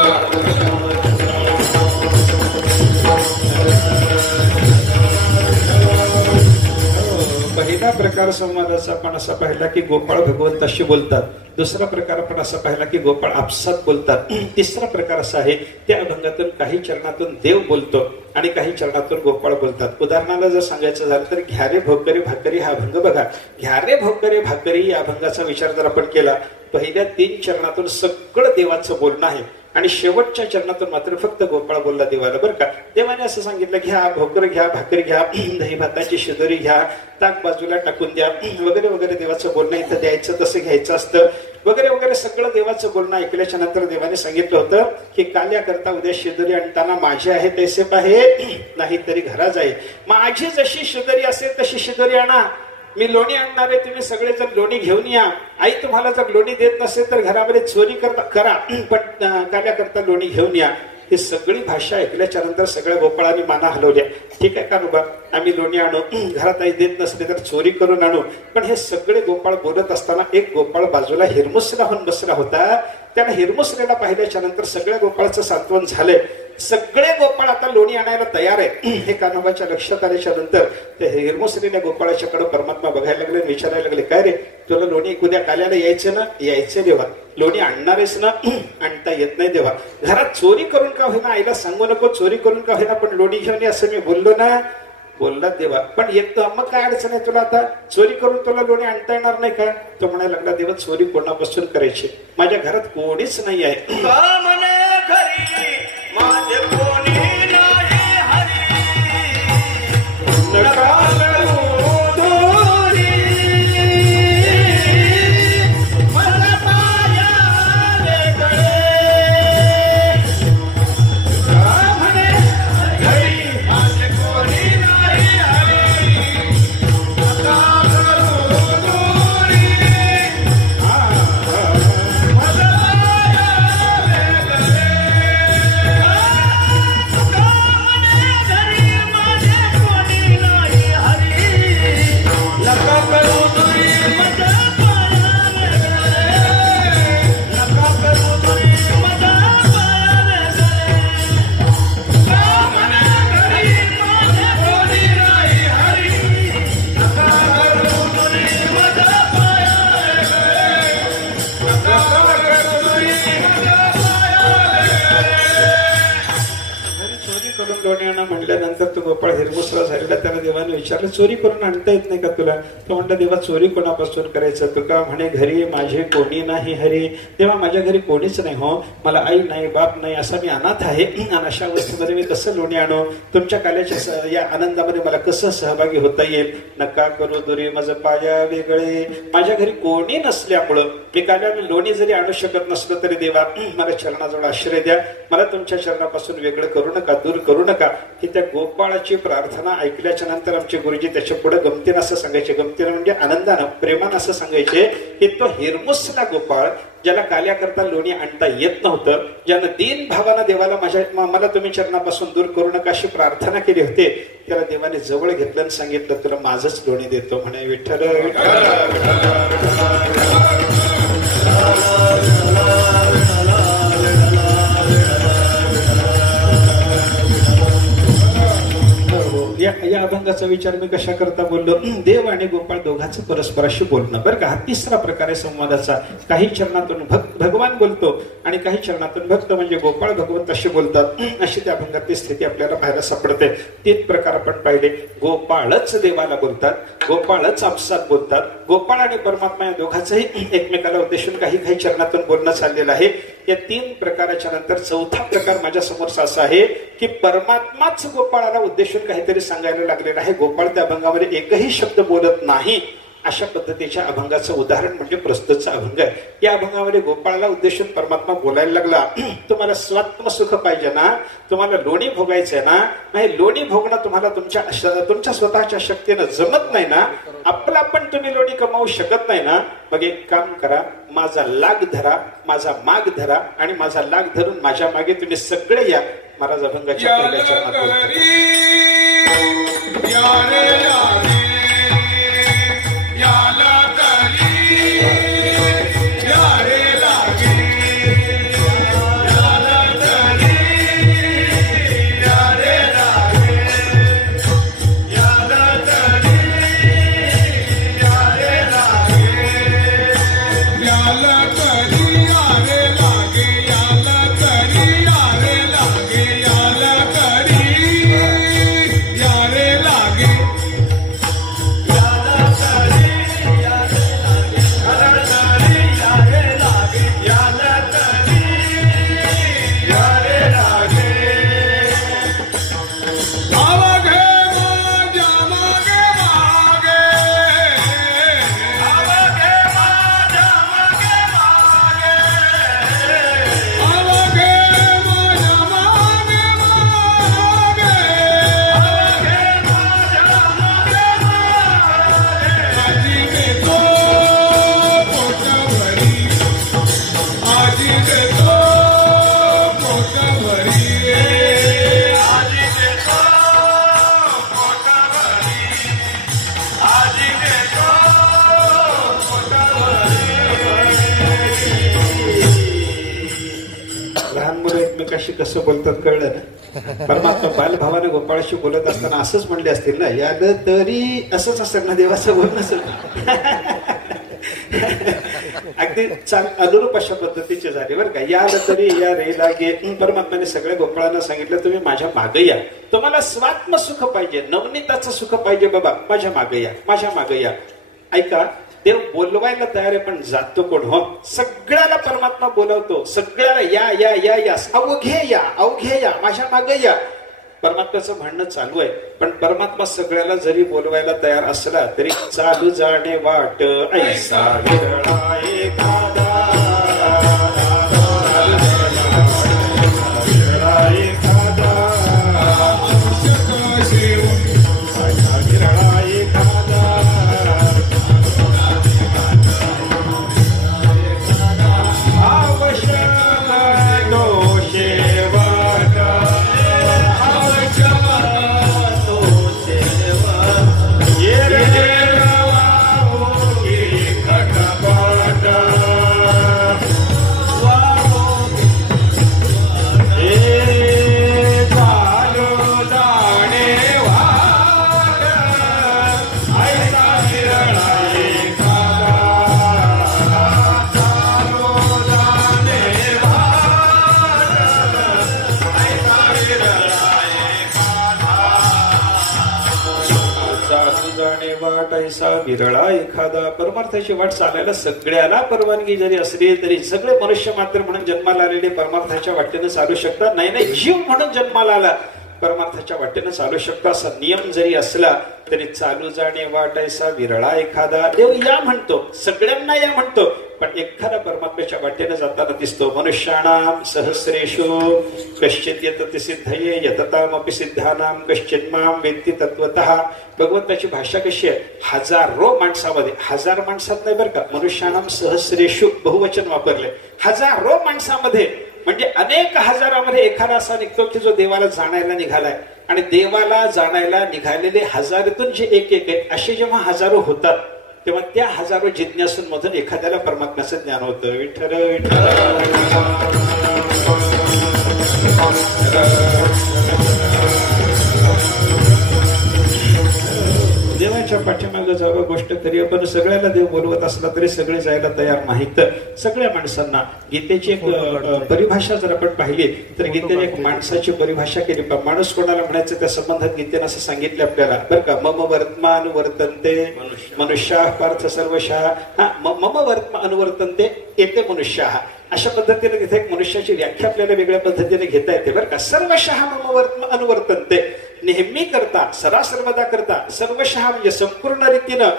पहिला पहिला प्रकार संवादाचा आपण असा पाहिला की गोपाळ भगवंताशी बोलतात. दुसरा प्रकार आपण असा पाहिला की गोपाळ आपसात बोलतात. तिसरा प्रकार असा आहे त्या अभंगातून काही चरणातून देव बोलतो आणि काही चरणातून गोपाळ बोलतात. उदाहरणाला जर सांगायचं झालं तर घ्या रे भोकरी भाकरी हा अभंग बघा. घ्या रे भोकरी भाकरी या अभंगाचा विचार जर आपण केला, पहिल्या 3 चरणातून सगळं देवाचं बोलणं आहे आणि शेवटच्या चरणातून मात्र फक्त गोपाळ बोलला देवाला. बरं का, देवाने असं सांगितलं घ्या भोकर घ्या भाकर घ्या दही भाताची शिदोरी घ्या ताक बाजूला टाकून द्या वगैरे वगैरे देवाचं बोलणं इथं द्यायचं तसं घ्यायचं असतं वगैरे वगैरे सगळं देवाचं बोलणं ऐकल्याच्या नंतर देवाने सांगितलं होतं की काल्या करता उद्या शिदोरी आणताना माझे आहे तैसे पाहे नाही तरी घरा जाईल. माझी जशी शिदोरी असेल तशी शिदोरी आणा. मी लोणी आणणार आहे, तुम्ही सगळे जर लोणी घेऊन या. आई तुम्हाला जर लोणी देत नसेल तर घरामध्ये चोरी करा पण काल्या करता लोणी घेऊन या. ही सगळी भाषा ऐकल्याच्या नंतर सगळ्या गोपाळांनी माना हलवल्या. ठीक आहे कान्होबा, आम्ही लोणी आणू, घरात आई देत नसले तर चोरी करून आणू. पण हे सगळे गोपाळ बोलत असताना एक गोपाळ बाजूला हिरमुसला होऊन बसला होता. त्याला हिरमुसलेला पाहिल्याच्या नंतर सगळ्या गोपाळाचं सांत्वन झालंय. सगळे गोपाळ आता लोणी आणायला तयार आहे. हे कान्होबाच्या लक्षात आल्याच्या नंतर ते हिरमुसलेल्या गोपाळाच्याकडे परमात्मा बघायला लागले, विचारायला लागले, काय रे तुला लोणी उद्या काल्याला यायचं ना? यायचं देवा. लोणी आणणारेच ना? आणता येत नाही देवा. घरात चोरी करून का होईना, आईला सांगू नको चोरी करून का होईना पण लोणी घेऊन ये असं मी बोललो ना? बोलला देवा. पण येतो मग काय अडचण आहे तुला? आता चोरी करून तुला लोणी आणता येणार नाही का? तो म्हणायला लागला देवा चोरी कोणापासून करायची? माझ्या घरात कोणीच नाही आहे. माझे कोणी नाही हरी मला पाया म्हणे घरी माझे कोणी नाही हरी नका करू दूरी मला म्हटल्यानंतर तो गोपाळ हिरमुसला झालेला. त्याला देवाने विचारलं चोरी करून आणता येत नाही का तुला? तो म्हणला देवा चोरी कोणापासून करायचं? तुका म्हणे घरी माझे कोणी नाही हरी. देवा माझ्या घरी कोणीच नाही हो, मला आई नाही बाप नाही, असा मी अनाथ आहे. आणि अशा अवस्थेमध्ये मी कसं लोणी आणू? तुमच्या काल्याच्या या आनंदामध्ये मला कसं सहभागी होता येईल? नका करू दुरी माझं पाया वेगळे. माझ्या घरी कोणी नसल्यामुळं मी काल्याला लोणी जरी आणू शकत नसलं तरी देवा मला चरणाजवळ आश्रय द्या. मला तुमच्या चरणापासून वेगळं करू नका, दूर करू नका. ही त्या गोपाळाची प्रार्थना ऐकल्याच्या नंतर आमचे गुरुजी त्याच्या पुढे गमतीनं असं सांगायचे, गमतीनं म्हणजे आनंदानं प्रेमानं असं सांगायचे की तो हिरमुसला गोपाळ ज्याला काल्याकरता लोणी आणता येत नव्हतं, ज्यानं दीन भावानं देवाला मला तुम्ही चरणापासून दूर करू नका अशी प्रार्थना केली होती, त्याला देवाने जवळ घेतलं आणि सांगितलं तुला माझंच लोणी देतो म्हणे. विठ्ठल या अभंगाचा विचार मी कशा करता बोललो? देव आणि गोपाळ दोघांचं परस्पराशी बोलणं. बरं का, हा तिसरा प्रकारे संवादाचा. काही चरणातून भगवान बोलतो आणि काही चरणातून भक्त म्हणजे गोपाळ भगवंताशी बोलतात. अशी त्या अभंगातली स्थिती आपल्याला पाहायला सापडते. 3 प्रकार आपण पाहिले. गोपाळच देवाला बोलतात, गोपाळच आपसात बोलतात. गोपाळ आणि परमात्मा या दोघांचंही एकमेकाला उद्देशून काही काही चरणातून बोलणं चाललेलं आहे. या 3 प्रकाराच्या नंतर चौथा प्रकार माझ्या समोर असा आहे की परमात्माच गोपाळाला उद्देशून काहीतरी सांगायला लागलेला आहे. गोपाळ त्या अभंगामध्ये एकही शब्द बोलत नाही. अशा पद्धतीच्या अभंगाचं उदाहरण म्हणजे प्रस्तुतचा अभंग आहे. या अभंगामध्ये गोपाळाला उद्देशून परमात्मा बोलायला लागला, तुम्हाला स्वात्मसुख पाहिजे ना, तुम्हाला लोणी भोगायचंय ना, नाही लोणी भोगणं तुम्हाला तुमच्या स्वतःच्या शक्तीनं जमत नाही ना, आपला पण तुम्ही लोणी कमावू शकत नाही ना, मग एक काम करा, माझा लाग धरा, माझा माग धरा आणि माझा लाग धरून माझ्या मागे तुम्ही सगळे या. महाराज अभंगाच्या पहिल्या चरणात एकमेकाशी कसं बोलतात कळलं ना. परमात्मा बालभावाने गोपाळाशी बोलत असताना असंच म्हणले असतील ना, यालं तरी असंच असेल ना देवाचं बोलणं असेल ना. अगदी अनुरूप अशा पद्धतीचे झाले बरं का. याल तरी या रे लागे. परमात्माने सगळ्या गोपाळांना सांगितलं तुम्ही माझ्या मागे या. तुम्हाला स्वात्म सुख पाहिजे, नवनीताचं सुख पाहिजे बाबा, माझ्या मागे या, माझ्या मागे या. ऐका, देव बोलवायला तयार आहे पण जातो कोण? हो, सगळ्याला परमात्मा बोलवतो, सगळ्याला या या या या, अवघे या, अवघे या, माझ्या मागे या. परमात्म्याचं म्हणणं चालू आहे, पण परमात्मा सगळ्याला जरी बोलवायला तयार असला तरी चालू जाणे वाट ऐसा विरळा एखादा. विरळा एखादा. परमार्थाची वाट चालायला सगळ्याला परवानगी जरी असली तरी सगळे मनुष्य मात्र म्हणून जन्माला आलेले परमार्थाच्या वाटेनं चालू शकतात. नाही नाही, जीव म्हणून जन्माला आला परमार्थाच्या वाटेनं चालू शकतो असा नियम जरी असला तरी चालू जाणे वाट ऐसा विरळा एखादा. देव या म्हणतो, सगळ्यांना या म्हणतो, पण एखादा परमात्म्याच्या वाटेनं जाताना दिसतो. मनुष्याणाम सहस्रेषु कश्चित यतति सिद्धये यततामपि सिद्धानाम कश्चित माम वेत्ति तत्वतः. भगवंताची भाषा कशी आहे? हजारो माणसामध्ये, हजार माणसात नाही बरं का, मनुष्याणाम सहस्रेषु बहुवचन वापरले. हजारो माणसामध्ये म्हणजे अनेक हजारामध्ये एखादा असा निघतो की जो देवाला जाणायला निघालाय. आणि देवाला जाणायला निघालेले हजारातून जे एक एक आहे असे जेव्हा हजारो होतात तेव्हा त्या हजारो जिज्ञासूंमधून एखाद्याला परमात्म्याचं ज्ञान होतं. विठ्ठल विठ्ठल. देवाच्या पाठीमागे जावं, गोष्ट करूया, पण सगळ्याला देव बोलवत असला तरी सगळे जायला तयार नाहीत. सगळ्या माणसांना गीतेची एक परिभाषा जर आपण पाहिली तर गीतेने एक माणसाची परिभाषा केली. माणूस कोणाला म्हणायचं त्या संबंधात गीतेने असं सांगितलं आपल्याला बरं का. मम वर्तमान वर्तन्ते मनुष्या पार्थ सर्वशः. मम वर्तमान अनुवर्तन्ते येते मनुष्या. अशा पद्धतीने तिथे एक मनुष्याची व्याख्या आपल्याला वेगळ्या पद्धतीने घेता येते बरं का. सर्वशः मम वर्तमान अनुवर्तन्ते, नेहमी करता, सदासर्वदा करता, सर्वशः म्हणजे संपूर्ण रीतीनं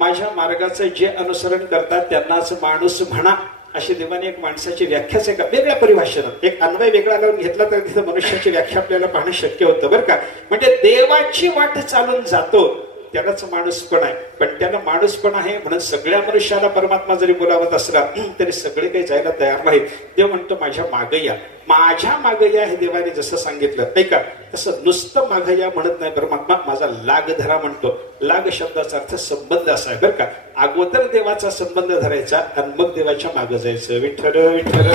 माझ्या मार्गाचं जे अनुसरण करतात त्यांनाच माणूस म्हणा. अशी देवाने एक माणसाची व्याख्याच एका वेगळ्या परिभाषेनं एक अन्वय वेगळा लावून घेतला तर तिथे मनुष्याची व्याख्या आपल्याला पाहणं शक्य होतं बरं का. म्हणजे देवाची वाट चालून जातो त्यालाच माणूसपण आहे. पण त्याला माणूसपण आहे म्हणून सगळ्या मनुष्याला परमात्मा जरी बोलावत असला तरी सगळे काही जायला तयार नाहीत. देव म्हणतो माझ्या मागे या, माझ्या मागे या. हे देवाने जसं सांगितलं ऐका, तसं नुसतं मागे या म्हणत नाही परमात्मा, माझा लाग धरा म्हणतो. लाग शब्दाचा अर्थ संबंध असा आहे बरं का. अगोदर देवाचा संबंध धरायचा आणि मग देवाच्या मागे जायचं. विठ्ठल विठ्ठल.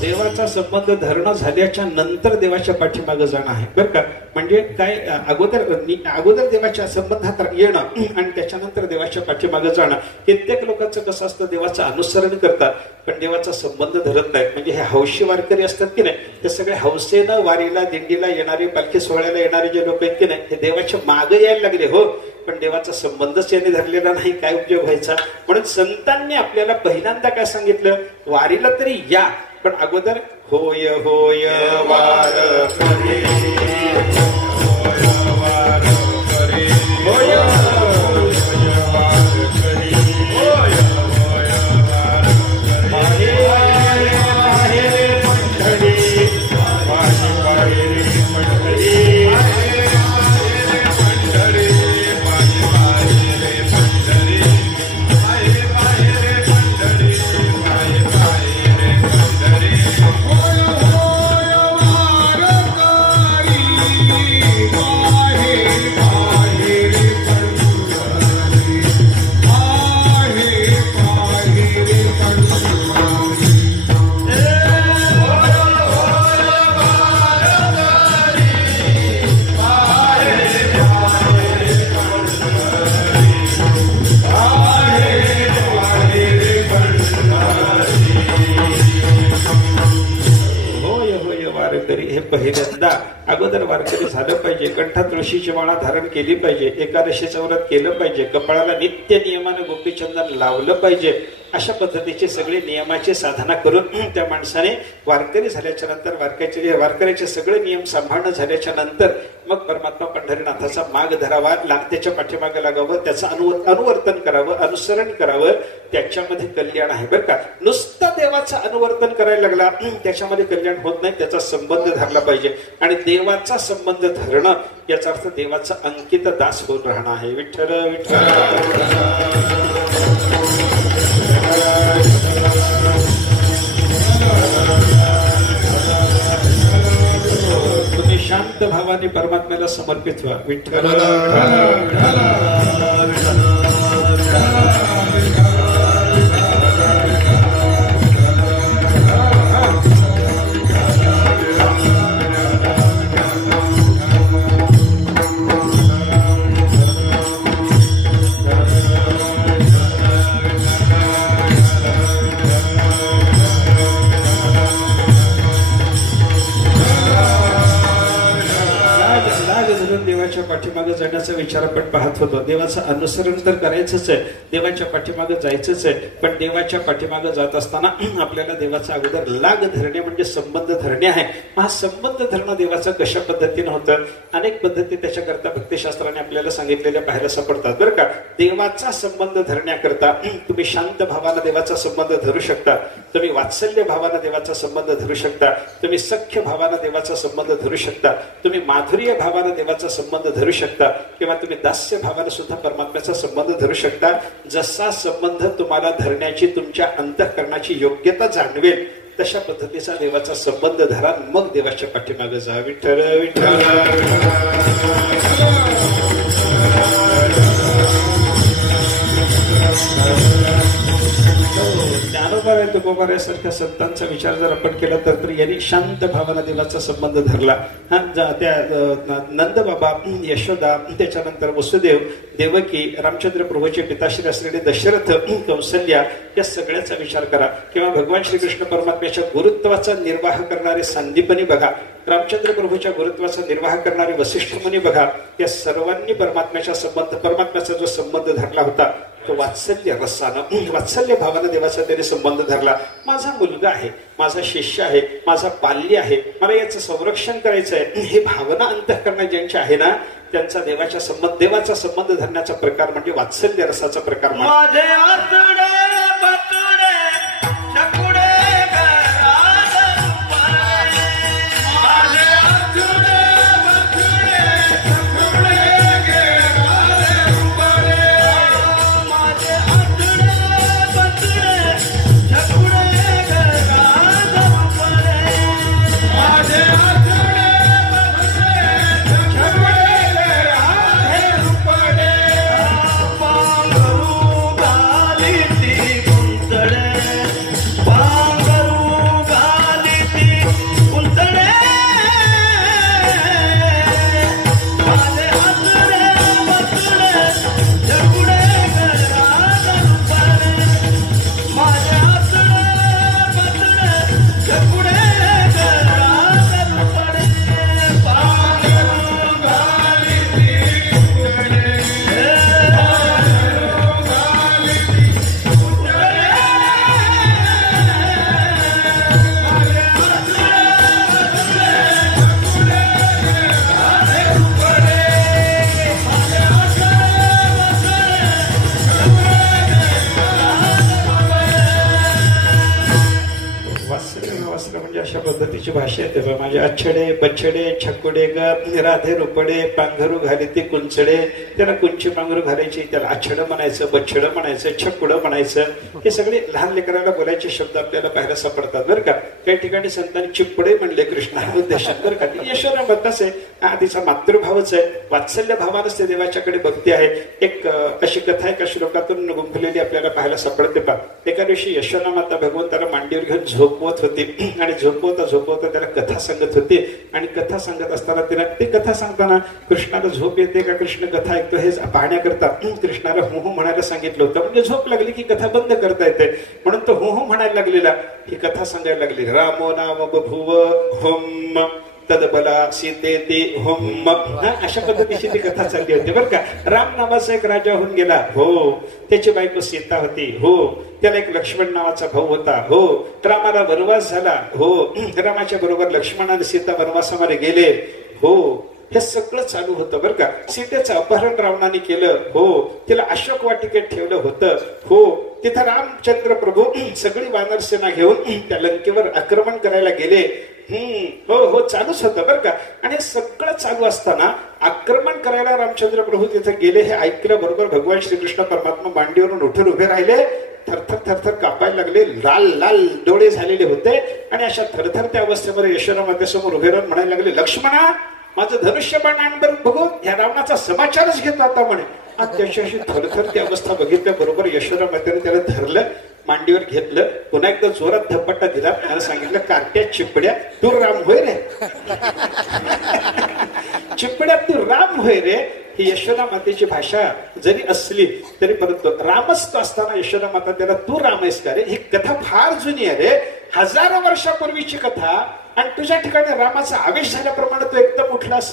देवाचा संबंध धरणं झाल्याच्या नंतर देवाच्या पाठीमागे जाणं आहे बरं का. म्हणजे काय, अगोदर देवाच्या संबंधात येणं आणि त्याच्यानंतर देवाच्या पाठीमागे जाणं. कित्येक लोकांचं कसं असतं, देवाचं अनुसरण करतात पण देवाचा संबंध धरत नाहीत. म्हणजे हे हौशी वारकरी असतात की नाही, ते सगळे हौसेनं वारीला दिंडीला येणारे, पालखी सोहळ्याला येणारे जे लोक आहेत की नाही, हे देवाच्या मागे यायला लागले हो, पण देवाचा संबंधच याने धरलेला नाही, काय उपयोग व्हायचा. म्हणून संतांनी आपल्याला पहिल्यांदा काय सांगितलं, वारीला तरी या पण अगोदर होय होय वारकरी, वारकरी हे पहिल्यांदा अगोदर वारकरी झालं पाहिजे, कंठात तुळशीची माळा धारण केली पाहिजे, एकादशीचं व्रत केलं पाहिजे, कपाळाला नित्य नियमानं गोपीचंदन लावलं पाहिजे. अशा पद्धतीचे सगळे नियमाची साधना करून त्या माणसाने वारकरी झाल्याच्या नंतर वारकऱ्याचे सगळे नियम सांभाळणं झाल्याच्या नंतर मग परमात्मा पंढरीनाथाचा माग धरावा, त्याच्या पाठीमागे लागावं, त्याचं अनुवर्तन करावं, अनुसरण करावं. त्याच्यामध्ये कल्याण आहे बरं का. नुसतं देवाचं अनुवर्तन करायला लागला त्याच्यामध्ये कल्याण होत नाही, त्याचा संबंध धरला पाहिजे. आणि देवाचा संबंध धरणं याचा अर्थ देवाचा अंकित दास होऊन राहणं आहे. विठ्ठल विठ्ठल. तुम्ही शांत भावाने परमात्म्याला समर्पित व्हा. विठ्ठल देवाच्या पाठीमागे जाण्याचा विचार आपण पाहत होतो. देवाचं अनुसरण तर करायचंच आहे, देवाच्या पाठीमागे जायचंच आहे. पण देवाच्या पाठीमागे जात असताना आपल्याला देवाचा अगोदर लाग धरणे म्हणजे संबंध धरणे आहे. हा संबंध धरणं देवाचा कशा पद्धतीने होतं, अनेक पद्धती त्याच्याकरता भक्तिशास्त्राने आपल्याला सांगितलेल्या पाहायला सापडतात बरं का. देवाचा संबंध धरण्याकरता तुम्ही शांत भावानं देवाचा संबंध धरू शकता, तुम्ही वात्सल्य भावानं देवाचा संबंध धरू शकता, तुम्ही सख्य भावानं देवाचा संबंध धरू शकता, तुम्ही माधुर्य भावानं देवाचा संबंध धरू शकता, किंवा तुम्ही दास्य भावानं सुद्धा परमात्म्याचा संबंध धरू शकता. जसा संबंध तुम्हाला धरण्याची तुमच्या अंतःकरणाची योग्यता जाणवेल तशा पद्धतीचा देवाचा संबंध धरा, मग देवाच्या पाठीमागे जा. विठ्ठल विठ्ठल. ज्ञानोबा तुकोबा यासारख्या संतांचा विचार जर आपण केला तर यांनी शांत भावानं देवाचा संबंध धरला. त्या नंद बाबा, यशोदा, त्याच्यानंतर वसुदेव, देवकी, रामचंद्र प्रभूचे पिताश्री असलेले दशरथ, कौसल्या या सगळ्याचा विचार करा. किंवा भगवान श्रीकृष्ण परमात्म्याच्या गुरुत्वाचा निर्वाह करणारे संदीपनी बघा, रामचंद्र प्रभूच्या गुरुत्वाचा निर्वाह करणारे वसिष्ठ मुनी बघा. या सर्वांनी परमात्म्याचा जो संबंध धरला होता तो वात्सल्य रसानं, वात्सल्य भावानं देवाचा त्याने संबंध धरला. माझा मुलगा आहे, माझा शिष्य आहे, माझा पाल्य आहे, मला याचं संरक्षण करायचं आहे, हे भावना अंतःकरणात ज्यांच्या आहे ना त्यांचा देवाचा संबंध धरण्याचा प्रकार म्हणजे वात्सल्य रसाचा प्रकार. भाषा येते माझे अच्छडे बच्छडे छकुडे ग राधे रुपडे पांघरू घाली ते कुंचडे. त्याला कुंची पांघरू घालायची, त्याला अच्छडं म्हणायचं, बच्छडं म्हणायचं, छकुडं म्हणायचं. हे सगळे लहान लेकराला बोलायचे शब्द आपल्याला पाहायला सापडतात बरं का. काही ठिकाणी संतांनी चिपडे म्हणले कृष्णा उद्देशात बरं का. यशोदा भक्ताच आहे, आधीचा मातृभावच आहे, वात्सल्य भावानच ते देवाच्याकडे भक्ती आहे. एक अशी कथा एका श्लोकातून गुंफलेली आपल्याला पाहायला सापडते पा. एका दिवशी यशोदा माता भगवंताला मांडीवर घेऊन झोपवत होती आणि झोपवता त्याला कथा सांगत होते. आणि कथा सांगत असताना तिला ती कथा सांगताना कृष्णाला झोप येते का कृष्ण कथा ऐकतो हे पाहण्याकरता कृष्णाला हो हो म्हणायला सांगितलं होतं. म्हणजे झोप लागली की कथा बंद करता येते म्हणून तो हो हो म्हणायला लागलेला. ही कथा सांगायला लागली. रामो नाम बभूव होम तदबला सीते ते होम. अशा पद्धतीची ती कथा चालली होती बरं का. राम नावाचा एक राजा होऊन गेला. हो. त्याची बायको सीता होती. हो. त्याला एक लक्ष्मण नावाचा भाऊ होता. हो. रामाला वनवास झाला. हो. रामाच्या बरोबर लक्ष्मण आणि सीता वनवासामध्ये गेले. हो. हे सगळं चालू होतं बरं का. सीतेचं अपहरण रावणाने केलं. हो. तिला अशोक वाटिकेत ठेवलं होतं. हो. तिथं रामचंद्र प्रभू सगळी वानर सेना घेऊन त्या लंकेवर आक्रमण करायला गेले. हो हो चालूच होतं बरं का. आणि सगळं चालू असताना आक्रमण करायला रामचंद्र प्रभू तिथे गेले हे ऐकलं बरोबर भगवान श्रीकृष्ण परमात्मा मांडीवरून उठून उभे राहिले. थरथर थरथर कापायला लागले. लाल लाल डोळे झालेले होते. आणि अशा थरथरत्या अवस्थेमध्ये यशोदा मातेसमोर उभे राहून म्हणायला लागले लक्ष्मणा माझं धनुष्यबाण आण बरं बघू. ह्या रावणाचा समाचारच घेतला आता म्हणे. त्याची अशी थरथरती अवस्था बघितल्या बरोबर यशोदा मातेने त्याला धरलं मांडीवर घेतलं. पुन्हा एकदा जोरात धप्पटा दिला. त्याला सांगितलं कार्ट्या चिपड्या तू राम होय रे. चिपड्या तू राम होय रे. ही यशोदा मातेची भाषा जरी असली तरी परंतु रामच तो असताना यशोदा माता त्याला तू राम आहेस का रे. ही कथा फार जुनी आहे रे. हजारो वर्षापूर्वीची कथा. आणि तुझ्या ठिकाणी रामाचा आवेश झाल्याप्रमाणे तू एकदम उठलास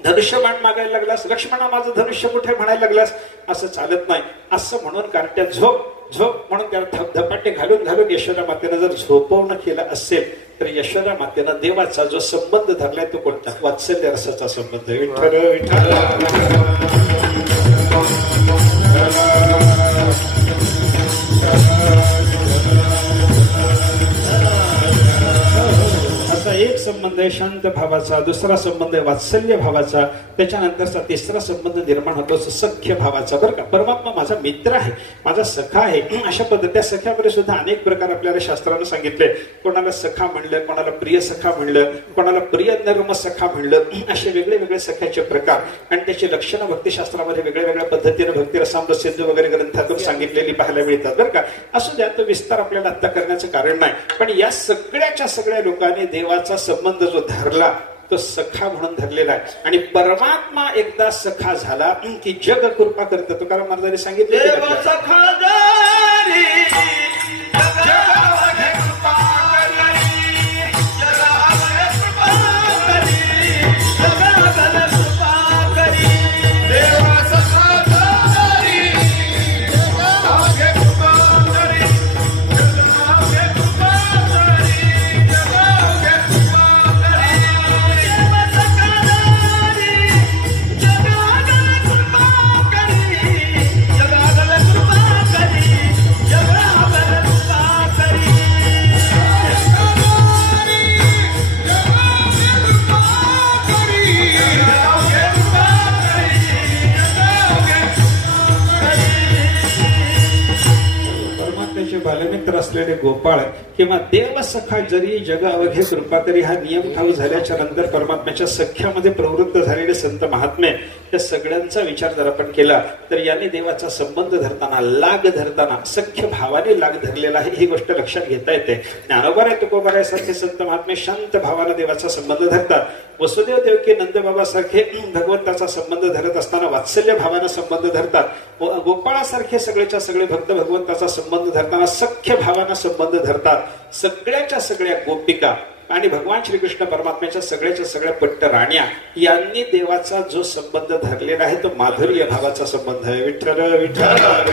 धनुष्यबाण मागायला लागलास. लक्ष्मणा माझं धनुष्य कुठे म्हणायला लागलास. असं चालत नाही. असं म्हणून कार्ट्या झोप झोप म्हणून त्याला धपाटे घालून घालून यशोदा मातेनं जर झोपवणं केलं असेल तर यशोदा मातेनं देवाचा जो संबंध धरलाय तो कोणता वात्सल्य रसाचा संबंध. विठ्ठल विठ्ठल. एक संबंध आहे शांत भावाचा. दुसरा संबंध आहे वात्सल्य भावाचा. त्याच्यानंतरचा तिसरा संबंध निर्माण होतो सख्य भावाचा. बरं का. परमात्मा माझा मित्र आहे माझा सखा आहे. अशा पद्धती त्या सख्यामध्ये सुद्धा अनेक प्रकार आपल्याला शास्त्रानं सांगितले. कोणाला सखा म्हणलं कोणाला प्रिय सखा म्हणलं कोणाला प्रिय नर्म सखा म्हणलं. असे वेगळे वेगळे सख्याचे प्रकार आणि त्याची लक्षणं भक्तिशास्त्रामध्ये वेगळ्या वेगळ्या पद्धतीने भक्तिरसामृत सिंधू वगैरे ग्रंथातून सांगितलेली पाहायला मिळतात बरं का. असू द्या तो विस्तार आपल्याला आता करण्याचं कारण नाही. पण या सगळ्याच्या सगळ्या लोकांनी देवाचा संबंध जो धरला तो सखा म्हणून धरलेला आहे. आणि परमात्मा एकदा सखा झाला की जग कृपा करतं. तुकाराम महाराजांनी सांगितले बालमित्र असलेले गोपाळ किंवा देव सखा जरी जग अवघे कृपा करी हा नियम ठाऊक झाल्याच्या नंतर परमात्म्याच्या सख्यामध्ये प्रवृत्त झालेले संत महात्मे या सगळ्यांचा विचार जर आपण केला तर याने देवाचा संबंध धरताना लाग धरताना सख्य भावाने लाग धरलेला आहे ही गोष्ट लक्षात घेता येते. ज्ञानोबा तुकोबा सारखे संत महात्मे शांत भावाने देवाचा संबंध धरतात. वसुदेव देवकी नंदबाबा सारखे भगवंताचा संबंध धरत असताना वात्सल्य भावाने संबंध धरतात. गोपाळासारखे सगळेच्या सगळे भक्त भगवंताचा संबंध धरताना सख्य भावाना संबंध धरतात. सगळ्याच्या सगळ्या गोपिका आणि भगवान श्रीकृष्ण परमात्म्याच्या सगळ्याच्या सगळ्या पट्ट राण्या यांनी देवाचा जो संबंध धरलेला आहे तो माधुर्य भावाचा संबंध आहे. विठ्ठल विठ्ठल.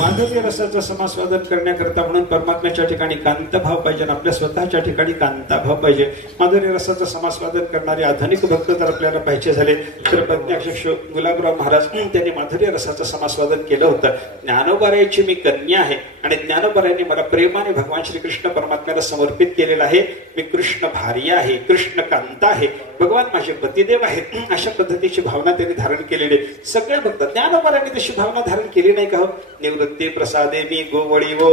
माधुर्य रसाचं समास्वादन करण्याकरता म्हणून परमात्म्याच्या ठिकाणी कांतभाव पाहिजे. आपल्या स्वतःच्या ठिकाणी कांताभाव पाहिजे. माधुर्य रसाचं समास्वादन करणारे आधुनिक भक्त जर आपल्याला पाहिजे झाले तर प्रज्ञाचक्षु गुलाबराव महाराज त्यांनी माधुर्य रसाचं समास्वादन केलं होतं. ज्ञानोबारायची मी कन्या आहे आणि ज्ञानोबारायांनी मला प्रेमाने भगवान श्रीकृष्ण परमात्म्याला समर्पित केलेलं आहे. मी कृष्ण भार्या आहे कृष्ण कांता आहे भगवान माझे पतिदेव आहेत. अशा पद्धतीची भावना त्यांनी धारण केलेली. सगळ्या भक्त ज्ञानोबारायांनी तशी भावना धारण केली नाही का हो. निवृत्ती प्रसादे मी गोवळी वो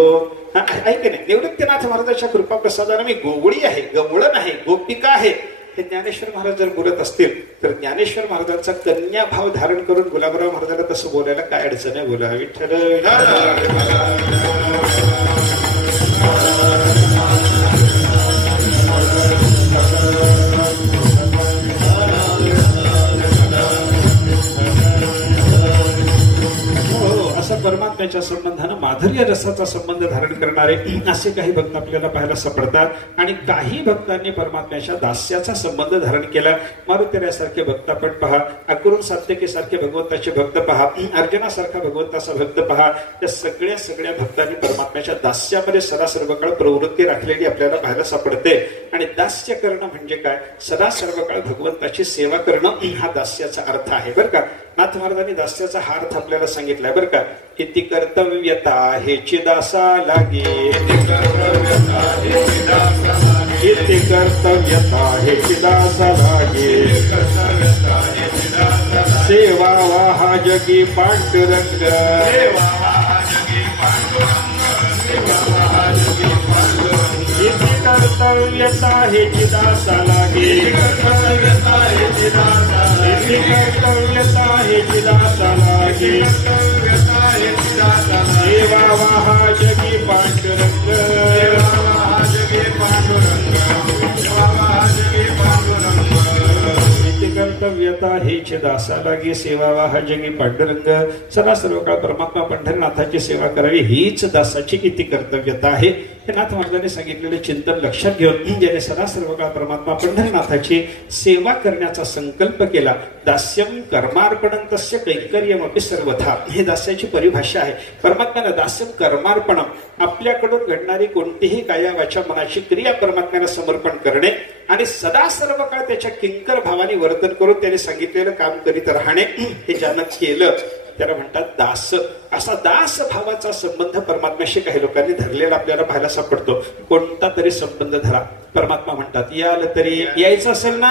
ऐक नाही. निवृत्तीनाथ महाराजांच्या कृपा प्रसादाने मी गोवळी आहे गवळण आहे गोपिका आहे हे ज्ञानेश्वर महाराज जर बोलत असतील तर ज्ञानेश्वर महाराजांचा कन्या भाव धारण करून गुलाबराव महाराजांना तसं बोलायला काय अडचण आहे? बोला विठ्ठल परमात्म्याच्या संबंधानं माधुर्य रसाचा संबंध धारण करणारे असे काही भक्त आपल्याला पाहायला सापडतात आणि काही भक्तांनी परमात्म्याच्या दास्याचा संबंध धारण केला. मारुतीसारखे भक्त आपण पहा, अक्रूर सात्यकीसारखे भगवंताचे भक्त पहा, अर्जुनासारखा भगवंताचा भक्त पहा. त्या सगळ्या भक्तांनी परमात्म्याच्या दास्यामध्ये सदा सर्व काळ प्रवृत्ती राखलेली आपल्याला पाहायला सापडते. आणि दास्य करणं म्हणजे काय? सदा सर्व काळ भगवंताची सेवा करणं हा दास्याचा अर्थ आहे बरं का. नाथ महाराजांनी दास्याचा हा अर्थ आपल्याला सांगितलाय बरं का. इति कर्तव्यता हेची दासा लागे, इति कर्तव्यता हेची दासा लागे, सेवा वाहा जगी पांडुरंग, इति कर्तव्यता हेची दासा लागे, इति कर्तव्यता हेची दासा लागे, सेवा वाहा जगी पांडुरंग, कर्तव्यता हेच दासा लागे, सेवा वाहा जगी पांडुरंग. सदा सर्व काळ परमात्मा पंढरीनाथाची सेवा करावी हीच दासाची इति कर्तव्यता आहे. हे नाथ महाराजांनी सांगितलेले चिंतन लक्षात घेऊन ज्याने सदा सर्व काळ परमात्मा पंढरीनाथाची सेवा करण्याचा संकल्प केला, दास्यम कर्मार्पणं तस्य कैंकर्यमपि सर्वथा, हे दास्याची परिभाषा आहे. परमात्म्याला दास्यम कर्मार्पणम, आपल्याकडून घडणारी कोणतीही काया वाचा मनाची क्रिया परमात्म्याला समर्पण करणे आणि सदा सर्व काळ त्याच्या किंकर भावाने वर्तन करून त्याने सांगितलेलं काम करीत राहणे, हे ज्यानं केलं त्याला म्हणतात दास. असा दास भावाचा संबंध परमात्म्याशी काही लोकांनी धरलेला आपल्याला पाहायला सापडतो. कोणता तरी संबंध धरा. परमात्मा म्हणतात याल तरी यायचं असेल ना,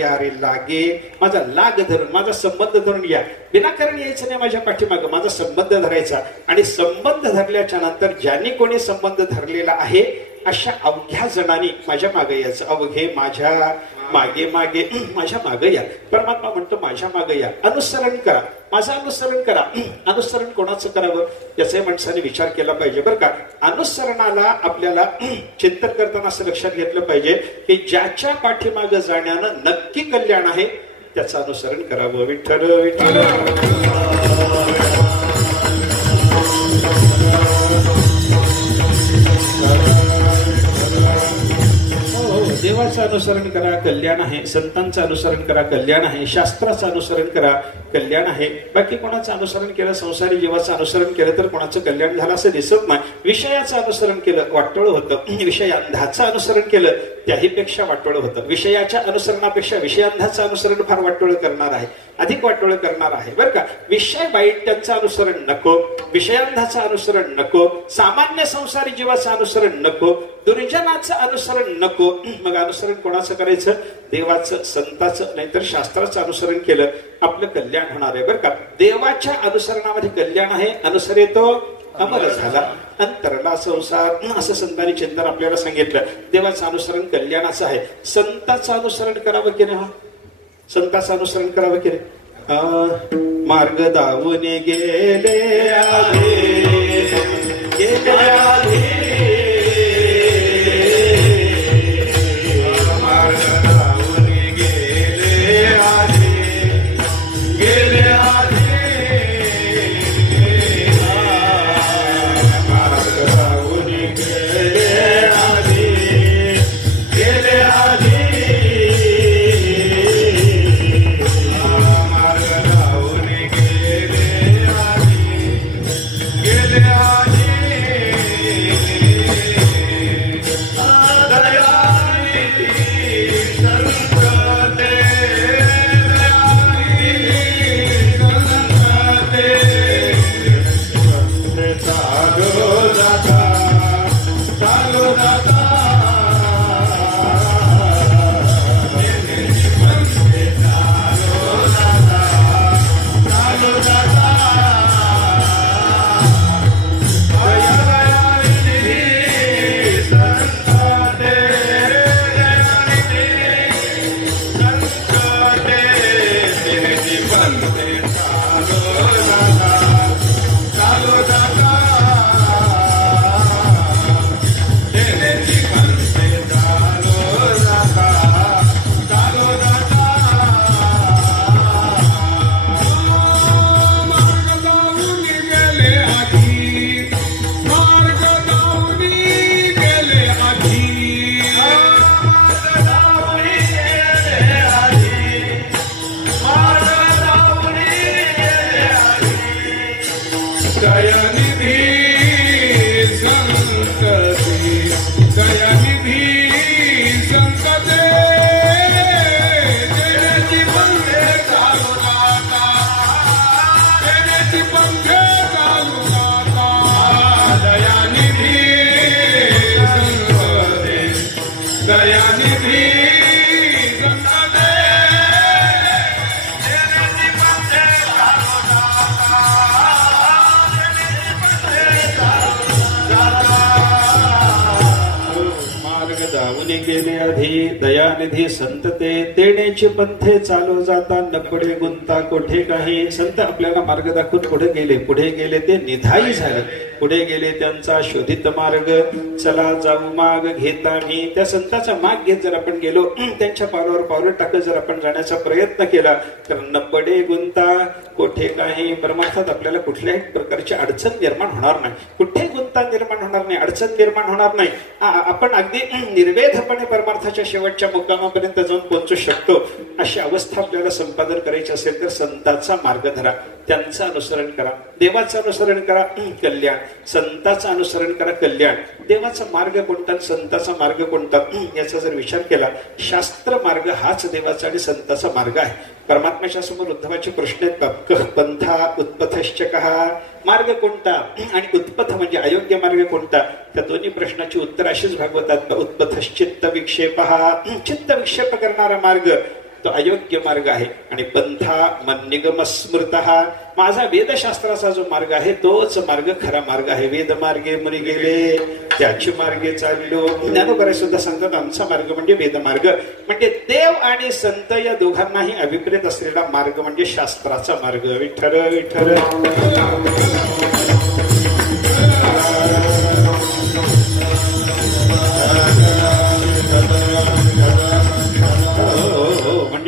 या रे लागे, माझा लाग धरून, माझा संबंध धरून या. विनाकारण यायचं नाही माझ्या पाठीमागं, माझा संबंध धरायचा. आणि संबंध धरल्याच्या नंतर ज्यांनी कोणी संबंध धरलेला आहे अशा अवघ्या जणांनी माझ्या मागे यायचं. अवघे माझ्या मागे मागे माझ्या मागे या. परमात्मा म्हणतो माझ्या मागे या, अनुसरण करा, माझं अनुसरण करा. अनुसरण कोणाचं करावं याचाही माणसाने विचार केला पाहिजे बरं का. अनुसरणाला आपल्याला चिंतन करताना असं लक्षात घेतलं पाहिजे की ज्याच्या पाठीमागे जाण्यानं नक्की कल्याण आहे त्याचं अनुसरण करावं. विठ्ठल विठ्ठल. देवाचं अनुसरण करा, कल्याण आहे. संतांचं अनुसरण करा, कल्याण आहे. शास्त्राचं अनुसरण करा, कल्याण आहे. बाकी कोणाचं अनुसरण केलं, संसारी जीवाचं अनुसरण केलं तर कोणाचं कल्याण झालं असं दिसत नाही. विषयाचं अनुसरण केलं वाटोळं होतं, विषयांधाचं अनुसरण केलं त्याहीपेक्षा वाटोळं होतं. विषयाच्या अनुसरणापेक्षा विषयांधाचं अनुसरण फार वाटोळं करणार आहे, अधिक वाटोळं करणार आहे बरं का. विषय वाईट त्यांचं अनुसरण नको, विषयांधाचं अनुसरण नको, सामान्य संसारी जीवाचं अनुसरण नको, दुर्जनाचं अनुसरण नको. मग अनुसरण कोणाचं करायचं? देवाचं, संताचं, नाहीतर शास्त्राचं अनुसरण केलं आपलं कल्याण होणार आहे बरं का. देवाच्या अनुसरणामध्ये कल्याण आहे. अनुसरेतो अमर झाला अंतरला संसार, असं संतांनी चिंतन आपल्याला सांगितलं. देवाचं अनुसरण कल्याणाचं आहे. संताचं अनुसरण करावं की नाही? संताचं अनुसरण करावं की नाही? मार्ग दावून गेले आले, गेले आले, गेले आधी दयानिधी संत ते देण्याचे पंथे चालू जाता नपडे गुंता कोठे काही. संत आपल्याला मार्ग दाखवून पुढे गेले ते निधाई झाले. पुढे गेले त्यांचा शोधित मार्ग. चला जाऊ माग घेता मी. त्या संताचा माग घेत जर आपण गेलो, त्यांच्या पावलावर पावलं टाकत जर आपण जाण्याचा प्रयत्न केला तर नपडे गुंता कोठे काही. परमार्थात आपल्याला कुठल्याही प्रकारची अडचण निर्माण होणार नाही. कुठे गुंता निर्माण होणार नाही, अडचण निर्माण होणार नाही. आपण अगदी निर्वेधपणे परमार्थाच्या शेवटच्या मुक्कामापर्यंत जाऊन पोहोचू शकतो. अशी अवस्था आपल्याला संपादन करायची असेल तर संतांचा मार्ग धरा, त्यांचं अनुसरण करा. देवाचं अनुसरण करा, कल्याण. संतांचं अनुसरण करा, कल्याण. देवाचा मार्ग कोणता, संतांचा मार्ग कोणता याचा जर विचार केला, शास्त्र मार्ग हाच देवाचा आणि संतांचा मार्ग आहे. परमात्म्याच्या समोर उद्धवाचे प्रश्न आहेत, पंथा उत्पथश्च कहा. मार्ग कोणता आणि उत्पथ म्हणजे अयोग्य मार्ग कोणता. त्या दोन्ही प्रश्नाची उत्तर अशीच भागवतात. उत्पथश्चित्त विक्षेपहा. चित्त विक्षेप करणारा मार्ग तो अयोग्य मार्ग आहे. आणि पंथा मन्निगम स्मृतः. माझा वेदशास्त्राचा जो मार्ग आहे तोच मार्ग खरा मार्ग आहे. वेद मार्गे मुनी गेले त्याची मार्गे चाललो. ज्ञानोबराय सुद्धा सांगतात आमचा मार्ग म्हणजे वेदमार्ग. म्हणजे देव आणि संत या दोघांनाही अभिप्रेत असलेला मार्ग म्हणजे शास्त्राचा मार्ग. विठ्ठल विठ्ठल.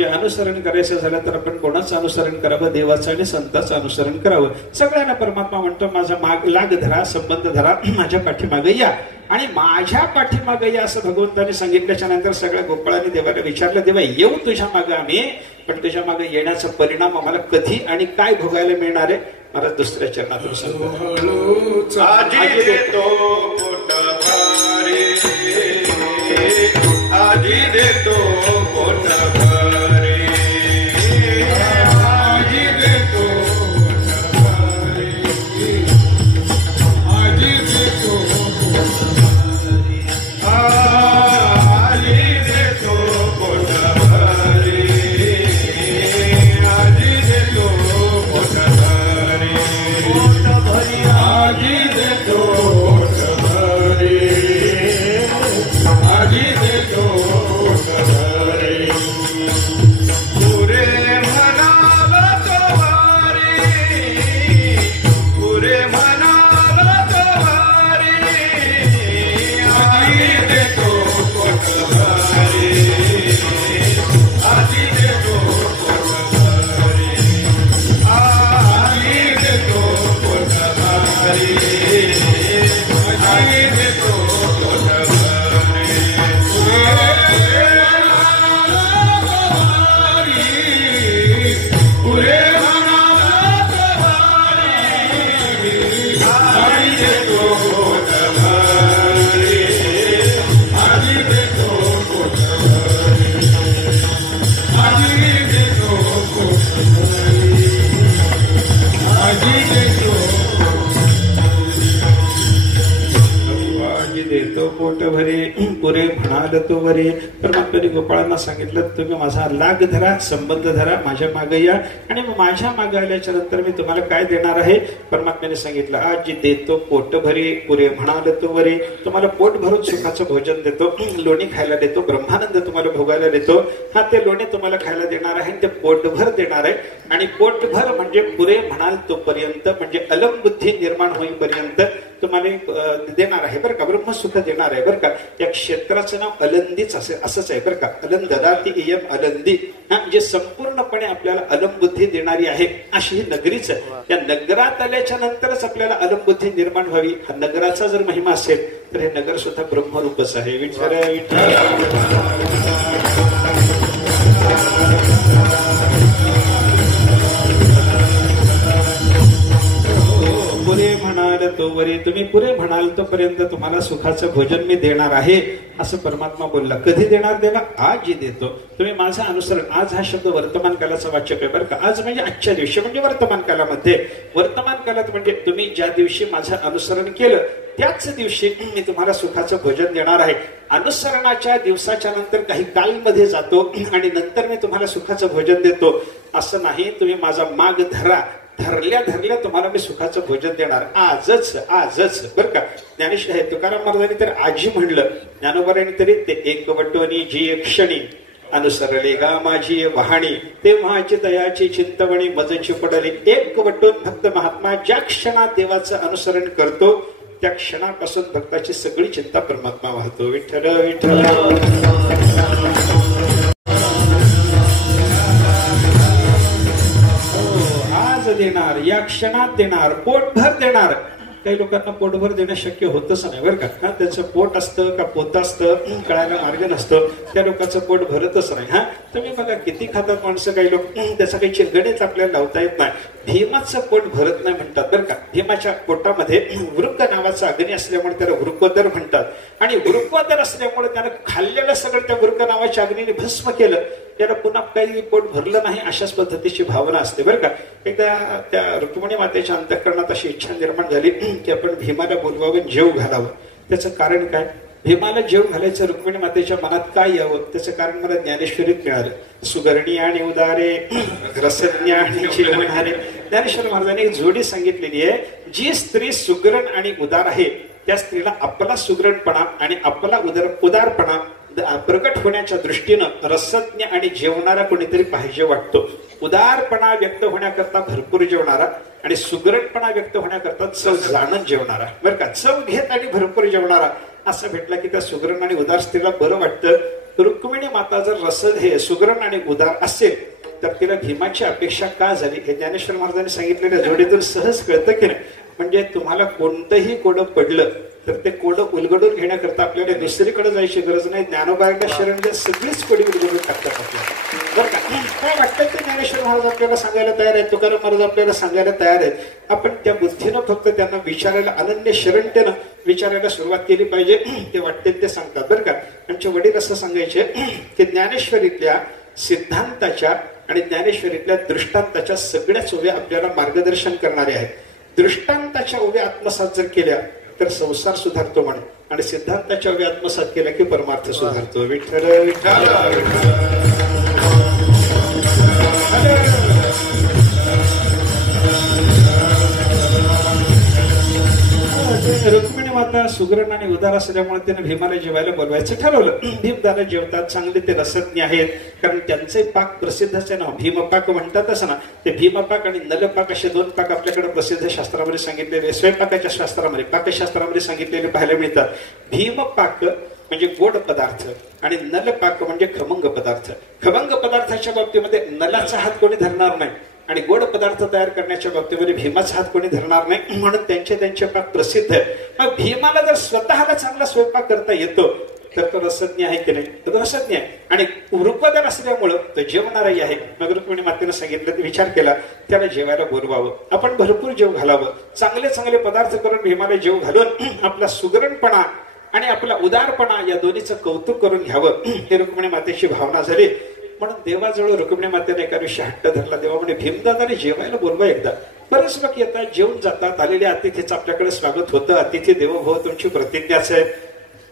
अनुसरण करायचं झालं तर आपण कोणाचं अनुसरण करावं, देवाचं आणि संतांचं अनुसरण करावं. सगळ्यांना परमात्मा म्हणतो माझा माग लाग धरा, संबंध धरा, माझ्या पाठीमागे या. आणि माझ्या पाठीमागे या असं भगवंतांनी सांगितल्याच्या नंतर सगळ्या गोपाळांनी देवाला विचारलं, देवा येऊ तुझ्या मागे आम्ही, पण तुझ्या मागे येण्याचा परिणाम आम्हाला कधी आणि काय भोगायला मिळणार आहे. मला दुसऱ्या चरणातून सांगतो. आजी देतो पुरे म्हणाल तो वरे. परमात्म्याने गोपाळांना सांगितलं तुम्ही माझा लाग धरा, संबंध धरा, माझ्या मागे या. आणि माझ्या मागे आल्याच्या नंतर मी तुम्हाला काय देणार आहे. परमात्म्याने सांगितलं आज देतो पोट भरे, पुरे म्हणाल तो वरे. तुम्हाला पोट भरून सुखाचं भोजन देतो, लोणी खायला देतो, ब्रह्मानंद तुम्हाला भोगायला देतो. हा ते लोणी तुम्हाला खायला देणार आहे, ते पोटभर देणार आहे. आणि पोटभर म्हणजे पुरे म्हणाल तोपर्यंत, म्हणजे अलमबुद्धी निर्माण होईपर्यंत तुम्हाला देणार आहे बरं का. ब्रह्मसुख देणार आहे बरं का. या क्षेत्राचं नाव अलंदीच असंच आहे बरं का. अलंद ददाति इयम अलंदी. जे संपूर्णपणे आपल्याला अलमबुद्धी देणारी आहे अशी ही नगरीच आहे. या नगरात आल्याच्या नंतरच आपल्याला अलमबुद्धी निर्माण व्हावी. हा नगराचा जर महिमा असेल तर हे नगर सुद्धा ब्रह्मरूपच आहे. विठ्ठल विठ्ठल. पुरे म्हणाल तोवरी, तुम्ही पुरे म्हणाल तोपर्यंत तुम्हाला सुखाचं भोजन मी देणार आहे असं परमात्मा बोलला. कधी देणार देवा? आज देतो. तुम्ही माझं अनुसरण, आज हा शब्द वर्तमान कालाचा वाचक आहे बरं का. आज म्हणजे आजच्या दिवशी, म्हणजे वर्तमान कालामध्ये. वर्तमान कालात म्हणजे तुम्ही ज्या दिवशी माझं अनुसरण केलं त्याच दिवशी मी तुम्हाला सुखाचं भोजन देणार आहे. अनुसरणाच्या दिवसाच्या नंतर काही कालमध्ये जातो आणि नंतर मी तुम्हाला सुखाचं भोजन देतो असं नाही. तुम्ही माझा माग धरा, धरल्या धरल्या तुम्हाला मी सुखाचं भोजन देणार आजच, आजच बरं का. ज्ञानेश्वर तुकाराम महाराजांनी तर आजी म्हणलं, ज्ञानोबारांनी तरी ते एक वटोनी जी एक क्षणी अनुसरले गा माझी वाहणी, तेव्हाची दयाची चिंतवणी मजची पडली. एक वटून भक्त महात्मा ज्या क्षणात देवाचं अनुसरण करतो त्या क्षणापासून भक्ताची सगळी चिंता परमात्मा वाहतो. विठ्ठल विठ्ठल. आज देणार, या क्षणात देणार, पोटभर देणार. काही लोकांना पोटभर देणं शक्य होतच नाही बरं का. त्याचं पोट असतं का पोत असतं कळायला मार्ग नसतं. त्या लोकांचं पोट भरतच नाही. हा तुम्ही बघा किती खातात माणसं. काही लोक त्याचा काही गणित आपल्याला लावता येत नाही. भीमाचं पोट भरत नाही म्हणतात बरं का. भीमाच्या पोटामध्ये वृक्क नावाचा अग्नी असल्यामुळे त्याला वृकोदर म्हणतात. आणि वृकोदर असल्यामुळे त्यानं खाल्लेलं सगळं त्या वृक्क नावाच्या अग्नीने भस्म केलं. त्याला पुन्हा काही पोट भरलं नाही अशाच पद्धतीची भावना असते बरं का. एकदा त्या रुक्मिणी मातेच्या अंतःकरणात अशी इच्छा निर्माण झाली की आपण भीमाला बोलवावं, जेव घालावं. त्याचं कारण काय? भीमाला जेव घालायचं रुक्मिणी मातेच्या मनात काय यावं त्याचं कारण मला ज्ञानेश्वरीत मिळालं. सुगरणी आणि उदारे, रसज्ञ आणि जेवणारे. ज्ञानेश्वर महाराजांनी एक जोडी सांगितलेली आहे. जी स्त्री सुगरण आणि उदार आहे त्या स्त्रीला आपला सुगरणपणा आणि आपला उदारपणा प्रकट होण्याच्या दृष्टीनं रसज्ञ आणि जेवणारा कोणीतरी पाहिजे वाटतो. उदारपणा व्यक्त होण्याकरता भरपूर जेवणारा आणि सुगरणपणा व्यक्त होण्याकरता चव जाणत जेवणारा बरं का. चव घेत आणि भरपूर जेवणारा असं भेटला की त्या सुगरण आणि उदार स्त्रीला बरं वाटतं. रुक्मिणी माता जर हे सुगरण आणि उदार असेल तर तिला भीमाची अपेक्षा का झाली हे ज्ञानेश्वर महाराजांनी सांगितलेल्या जोडीतून सहज कळतं की नाही. म्हणजे तुम्हाला कोणतंही कोडं पडलं तर ते कोडं उलगडून घेण्याकरता आपल्याला दुसरीकडे जायची गरज नाही. ज्ञानोबाच्या शरण सगळीच कोडी उलगडून टाकतात आपल्याला बरं का. काय वाटतं ते ज्ञानेश्वर महाराज आपल्याला सांगायला तयार आहेत, तुकाराम महाराज आपल्याला सांगायला तयार आहेत. आपण त्या बुद्धीनं फक्त त्यांना विचारायला, अनन्य शरणतेनं विचारायला सुरुवात केली पाहिजे. ते वाटते ते सांगतात बरं का. आमचे वडील असं सांगायचे की ज्ञानेश्वरीतल्या सिद्धांताच्या आणि ज्ञानेश्वरीतल्या दृष्टांताच्या सगळ्याच ओव्या आपल्याला मार्गदर्शन करणारे आहेत. दृष्टांताच्या ओव्या आत्मसात जर केल्या तर संसार सुधारतो म्हणे आणि सिद्धांताच्या ओव्या आत्मसात केल्या की परमार्थ सुधारतो. विठ्ठल विठ्ठल. रुक्मिणी माता सुगरण आणि उदार असल्यामुळे त्याने भीमाला जेवायला बोलवायचं ठरवलं. भीमदादा जेवतात, चांगले ते रसज्ञ आहेत कारण त्यांचे पाक प्रसिद्धच आहे ना. भीमपाक म्हणतातच ना. ते भीमपाक आणि नलपाक असे दोन पाक आपल्याकडे प्रसिद्ध शास्त्रामध्ये सांगितलेले, स्वयंपाकाच्या शास्त्रामध्ये, पाकशास्त्रामध्ये सांगितलेले पाहायला मिळतात. भीमपाक म्हणजे गोड पदार्थ आणि नलपाक म्हणजे खमंग पदार्थ. खमंग पदार्थाच्या बाबतीमध्ये नलाचा हात कोणी धरणार नाही आणि गोड पदार्थ तयार करण्याच्या बाबतीमध्ये भीमाचा हात कोणी धरणार नाही. म्हणून त्यांचे पाक प्रसिद्ध आहे. मग भीमाला जर स्वतःला चांगला स्वयंपाक करता येतो तर तो रसज्ञ आहे की नाही? तो रसज्ञ आहे आणि वृकोदर असल्यामुळं तो जेवणाराही आहे. मग रुक्मिणी मातेनं सांगितलं, विचार केला त्याला जेवायला बोलवावं, आपण भरपूर जेव घालावं, चांगले चांगले पदार्थ करून भीमाला जेव घालून आपला सुगरणपणा आणि आपला उदारपणा या दोन्हीचं कौतुक करून घ्यावं हे रुक्मिणी मातेची भावना झाली. म्हणून देवाजवळ रुक्मिणी मातेने एका दिवशी हट्ट धरला. देवा म्हणे भीमदादाने जेवायला बोलवा एकदा. बरेच लोक येतात, जेवून जातात, आलेल्या अतिथीचं आपल्याकडे स्वागत होतं. अतिथी देवो भव तुमची प्रतिज्ञाच आहे.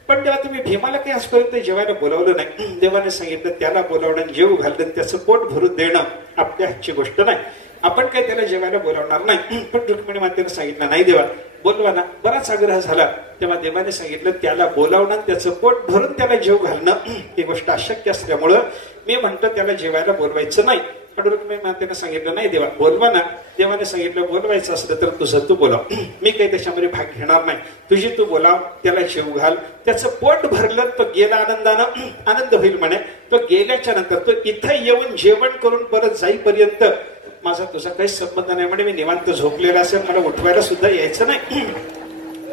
पण तेव्हा तुम्ही भीमाला काही आजपर्यंत जेवायला बोलावलं नाही. देवाने सांगितलं त्याला बोलावणं, जेव घालणं, त्याचं पोट भरून देणं आपल्या हातची गोष्ट नाही. आपण काही त्याला जेवायला बोलावणार नाही. पण रुक्मिणी मातेने सांगितलं नाही देवा बोलवा ना. बराच आग्रह झाला तेव्हा देवाने सांगितलं त्याला बोलावणं, त्याचं पोट भरून त्याला जेव घालणं ही गोष्ट अशक्य असल्यामुळं मी म्हणतो त्याला जेवायला बोलवायचं नाही. पण रुक्मिणी मातेने सांगितलं नाही देवा बोलवा ना. देवाने सांगितलं बोलवायचं असलं तर तुझं तू बोलाव, मी काही त्याच्यामध्ये भाग घेणार नाही. तुझी तू बोलाव, त्याला जेव घाल, त्याचं पोट भरलं तो गेला आनंदानं, आनंद होईल म्हणे. तो गेल्याच्या नंतर तो इथं येऊन जेवण करून परत जाईपर्यंत माझा तुझा काही संबंध नाही म्हणे. मी निवांत झोपलेला असेल, मला उठवायला सुद्धा यायचं नाही.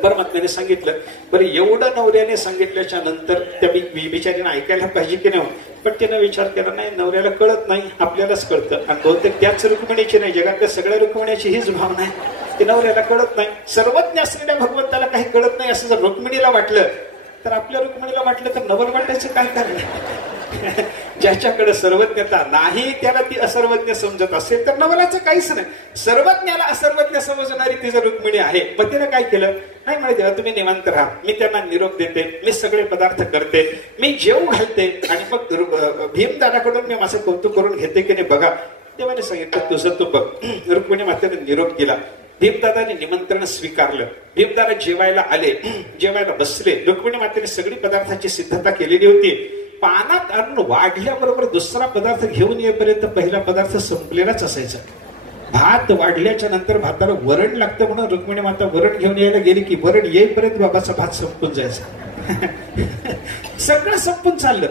परमात्म्याने सांगितलं. बरं एवढं नवऱ्याने सांगितल्याच्या नंतर त्या बिचारीने ऐकायला पाहिजे की नाही? पण त्यानं विचार केला नाही, नवऱ्याला कळत नाही, आपल्यालाच कळतं. आणि बहुतेक त्याच रुक्मिणीची नाही, जगातल्या सगळ्या रुक्मिणीची हीच भावना आहे. ते नवऱ्याला कळत नाही. सर्वज्ञ असलेल्या भगवंताला काही कळत नाही असं जर रुक्मिणीला वाटलं तर आपल्या रुक्मिणीला वाटलं तर नवल वाटायचं काय कारण? ज्याच्याकडे सर्वज्ञता नाही त्याला ती असर्वज्ञ समजत असेल तर नवलाचं काहीच नाही. सर्वज्ञाला असर्वज्ञ समजणारी ती जर रुक्मिणी आहे, मग तिने काय केलं? नाही म्हणे देवा तुम्ही निवांत राहा, मी त्यांना निरोप देते, मी सगळे पदार्थ करते, मी जेवू घालते आणि मग भीमदादाकडून मी माझं कौतुक करून घेते की नाही बघा. देवाने सांगितलं तुझं तू बघ. रुक्मिणी मातेने निरोप केला. भीमदादाने निमंत्रण स्वीकारलं. भीमदादा जेवायला आले, जेवायला बसले. रुक्मिणी मातेने सगळी पदार्थाची सिद्धता केलेली होती. पानात अन्न वाढल्याबरोबर दुसरा पदार्थ घेऊन येईपर्यंत पहिला पदार्थ संपलेलाच असायचा. भात वाढल्याच्या नंतर भाताला वरण लागतं म्हणून रुक्मिणी माता वरण घेऊन यायला गेली की वरण येईपर्यंत बाबाचा भात संपून जायचा. सगळं संपून चाललं.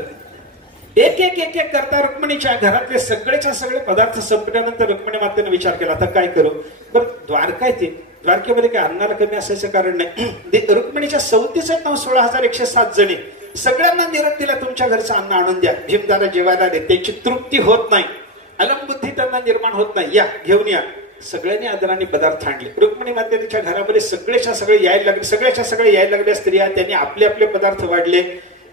एक एक एक एक करता रुक्मिणीच्या घरातले सगळेच्या सगळे पदार्थ संपल्यानंतर रुक्मिणी मातेने विचार केला आता काय करू. बरं द्वारका येते, द्वारकेमध्ये काय अन्नाला कमी असायचं कारण नाही. रुक्मिणीच्या 34,916,107 जणी सगळ्यांना निरोप दिला तुमच्या घरचं अन्न आणून द्या. भीमदादा जेवायला आले, त्याची तृप्ती होत नाही, अलमबुद्धी त्यांना निर्माण होत नाही, या घेऊन या. सगळ्यांनी आदराने पदार्थ आणले. रुक्मिणी मातेच्या घरामध्ये सगळ्याच्या सगळे यायला लागले, सगळ्याच्या सगळे यायला लागल्या स्त्रिया. त्यांनी आपले आपले पदार्थ वाढले.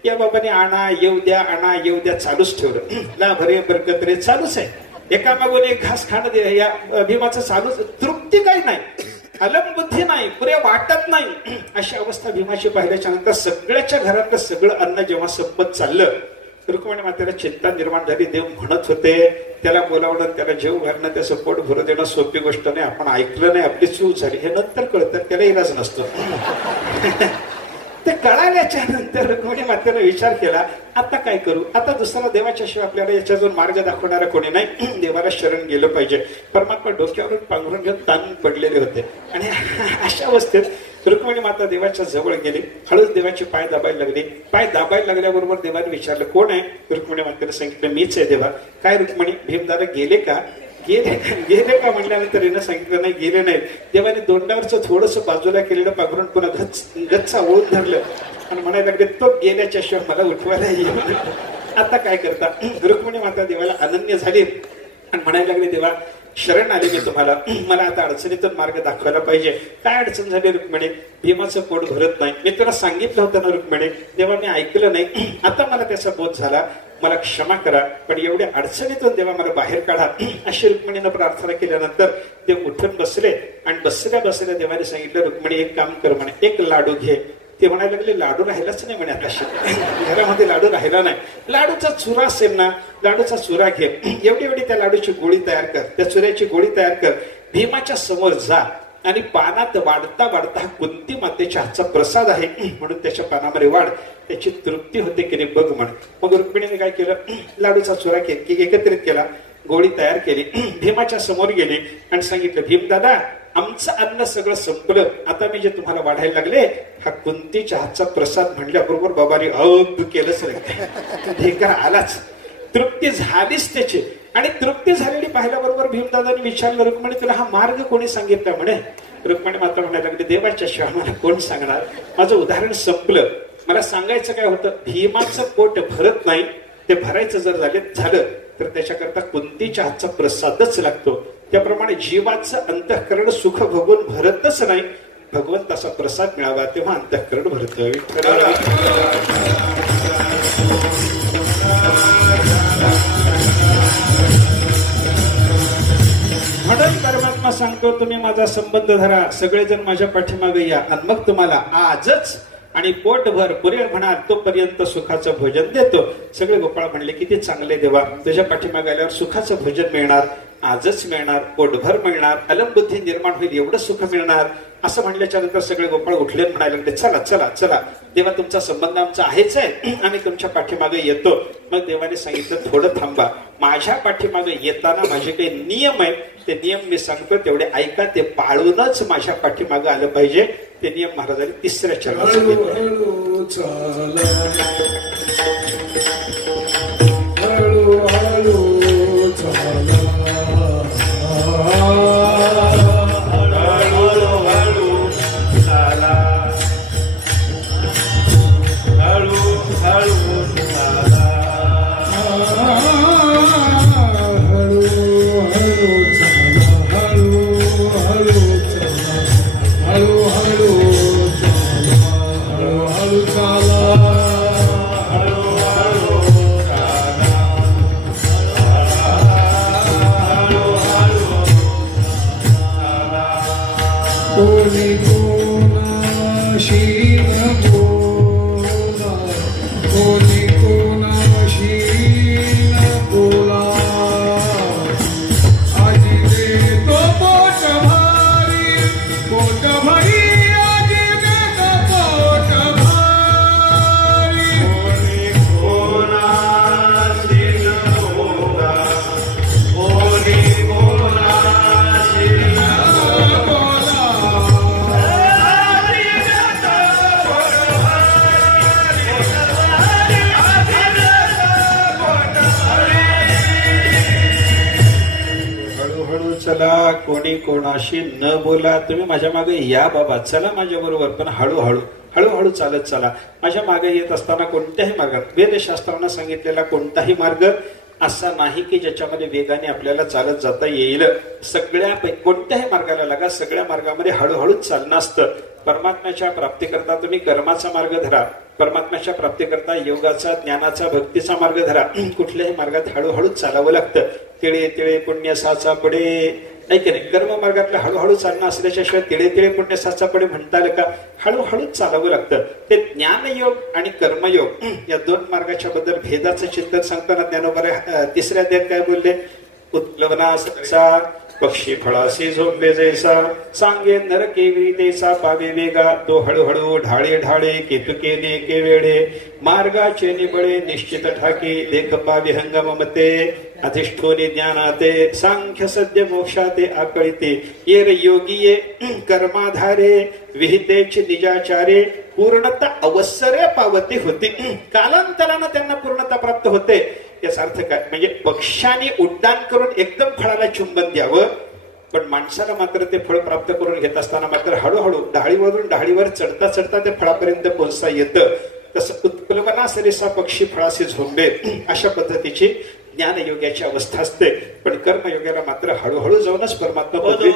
या बाबाने आणा येऊ द्या, आणा येऊ द्या चालूच ठेवलं. ला भरे बरकत रे चालूच आहे. एकामागून एक घास खाणं या भीमाचं चालूच. तृप्ती काही नाही, अलमबुद्धी नाही, पुऱ्या वाटत नाही. अशी अवस्था भीमाची पाहिल्याच्या नंतर सगळ्याच्या घरातलं सगळं अन्न जेव्हा संपत चाललं, रुक्मिणी मातेला चिंता निर्माण झाली. देव म्हणत होते त्याला बोलावणं, त्याला जेव घालणं, त्याचं पोट भरू देणं सोपी गोष्ट नाही. आपण ऐकलं नाही, आपली चूक झाली हे नंतर कळतं, त्याला इलाज नसतो. ते कळाल्याच्या नंतर रुक्मिणी मातेने विचार केला आता काय करू. आता दुसरा देवाच्या शिवाय आपल्याला याच्यातून मार्ग दाखवणारा कोणी नाही. देवाला शरण गेलं पाहिजे. परमात्मा डोक्यावरून पांघरून घेऊन ताणून पडलेले होते आणि अशा अवस्थेत रुक्मिणी माता देवाच्या जवळ गेली. हळूच देवाचे पाय दाबायला लागले. पाय दाबायला लागल्याबरोबर देवाने विचारलं कोण आहे. रुक्मिणी मातेने सांगितलं मीच आहे देवा. काय रुक्मिणी भीमदादा गेले का? गेले का म्हणल्यानंतर हिनं सांगितलं नाही गेले नाही. देवाने दोंडावरचं थोडस बाजूला केलेलं पांघरून पुन्हा गच्चा ओळून धरलं आणि म्हणायला लागले तो गेल्याच्या शिवाय मला उठवायला येईल. आता काय करता. रुक्मिणी माता देवाला अनन्य झाली आणि म्हणायला लागले देवा शरण आले मी तुम्हाला, मला आता अडचणीतून मार्ग दाखवायला पाहिजे. काय अडचण झाली रुक्मिणी. भीमाचं पोट भरत नाही. मी तुला सांगितलं होतं ना रुक्मिणी, देवा मी ऐकलं नाही. आता मला त्याचा बोध झाला, मला क्षमा करा, पण एवढ्या अडचणीतून देवा मला बाहेर काढा. अशी रुक्मिणीनं प्रार्थना केल्यानंतर देव उठून बसले आणि बसल्या बसल्या देवाने सांगितलं रुक्मिणी एक काम कर म्हणे, एक लाडू घे. ते म्हणायला लागले लाडू राहिलाच नाही म्हणे. आता घरामध्ये लाडू राहिला नाही. लाडूचा चुरा असेल ना, लाडूचा चुरा घे. एवढी एवढी त्या लाडूची गोळी तयार कर, त्या चुऱ्याची गोळी तयार कर. भीमाच्या समोर जा आणि पानात वाढता वाढता हा कुंती मातेच्या हातचा प्रसाद आहे म्हणून त्याच्या पानामध्ये वाढ, त्याची तृप्ती होते की नाही बघ म्हण. मग रुक्मिणीने काय केलं, लाडूचा चुरा एकत्रित केला, गोळी तयार केली, भीमाच्या समोर गेली आणि सांगितलं भीमदादा आमचं अन्न सगळं संपलं, आता मी जे तुम्हाला वाढायला लागले हा कुंतीच्या हातचा प्रसाद म्हणल्याबरोबर बाबाने अग केलंच नाही. ढेकर आलाच, तृप्ती झालीच त्याची. आणि तृप्ती झालेली पाहिल्याबरोबर भीमदादाने विचारलं रुक्मिणी तुला हा मार्ग कोणी सांगितला म्हणे. रुक्मिणी माता म्हणायला लागली देवाच्या शिवाय मला कोण सांगणार. माझं उदाहरण संपलं. मला सांगायचं काय होतं, भीमाचं पोट भरत नाही, ते भरायचं जर झालं तर त्याच्याकरता कुंतीच्या हातचा प्रसादच लागतो. त्याप्रमाणे जीवाचं अंतःकरण सुख भोगून भरतच नाही, भगवंताचा प्रसाद मिळावा तेव्हा अंतःकरण भरतं. म्हणून परमात्मा सांगतो तुम्ही माझा संबंध धरा, सगळेजण माझ्या पाठीमागे या आणि मग तुम्हाला आजच आणि पोटभर पुरे म्हणाल तोपर्यंत सुखाचं भोजन देतो. सगळे गोपाळ म्हणले किती चांगले देवा, तुझ्या पाठीमागे आल्यावर सुखाचं भोजन मिळणार, आजच मिळणार, पोटभर मिळणार, अलमबुद्धी निर्माण होईल, एवढं सुख मिळणार. असं म्हणल्याच्या नंतर सगळे गोपाळ उठले म्हणायला लागले चला चला चला देवा तुमचा संबंध आमचा आहेच आहे, आम्ही तुमच्या पाठीमागे येतो. मग देवाने सांगितलं थोडं थांबा, माझ्या पाठीमागे येताना माझे काही नियम आहेत, ते नियम मी सांगतो तेवढे ऐका, ते पाळूनच माझ्या पाठीमागे आलं पाहिजे. ते नियम महाराजांनी तिसऱ्या चरणात कोणी कोणाशी न बोला आजी देतो पोट भारी आजी देतो पोट भारी कोणी कोणाशी न बोला कोणी कोणाशी न बोला हळूहळू चला, कोणी कोणाशी न बोला. तुम्ही माझ्या मागे या बाबा, चला माझ्या बरोबर, पण हळूहळू हळूहळू चालत चला. माझ्या मागे येत असताना कोणत्याही मार्गात वेदशास्त्रांना सांगितलेला कोणताही मार्ग असा नाही की ज्याच्यामध्ये वेगाने आपल्याला चालत जाता येईल. सगळ्या कोणत्याही मार्गाला लागा, सगळ्या मार्गामध्ये हळूहळूच चालणं असतं. परमात्म्याच्या प्राप्तीकरता तुम्ही कर्माचा मार्ग धरा, परमात्म्याच्या प्राप्तीकरता योगाचा, ज्ञानाचा, भक्तीचा मार्ग धरा. कुठल्याही मार्गात हळूहळूच चालावं लागतं. तिळे तिळे पुण्य साचा पडे, नाही की नाही? कर्म मार्गातलं हळूहळू चालणं असल्याशिवाय तिळे तिळे पुण्य साचा पडे म्हणता आलं का? हळूहळूच चालावं लागतं. ते ज्ञानयोग आणि कर्मयोग या दोन मार्गाच्या बद्दल भेदाचं चिंतन सांगताना ज्ञानोबा तिसऱ्या अध्यायात काय बोलले? उत्प्लवनाचा पक्षी फळाशी झोपले जैसा, सांगे नर केवी तेसा पावे वेगा, तो हळूहळू ढाळे ढाळे केतुके नेके वेळे, मार्गाचे निबळे निश्चित ठाकी, देख पावे हंगम मते, अधिष्ठोनी ज्ञानाते, सांख्य सद्य मोक्षाते आकळिते, येर योगीये कर्माधारे, विहितेची निजाचारे, पूर्णता अवसरे पावती होती. कालांतरानं त्यांना पूर्णता प्राप्त होते. याचा अर्थ काय? म्हणजे पक्ष्याने उड्डाण करून एकदम फळाला चुंबन द्यावं, पण माणसाला मात्र ते फळ प्राप्त करून घेत असताना मात्र हळूहळू डाळीवरून डाळीवर चढता चढता ते फळापर्यंत पोहोचता येतं. तसं उत्प्लवना सरिसा पक्षी फळाशी झोंबे, अशा पद्धतीची ज्ञानयोगाची अवस्था असते. पण कर्मयोगाला मात्र हळूहळू जाऊनच परमात्मा पदवी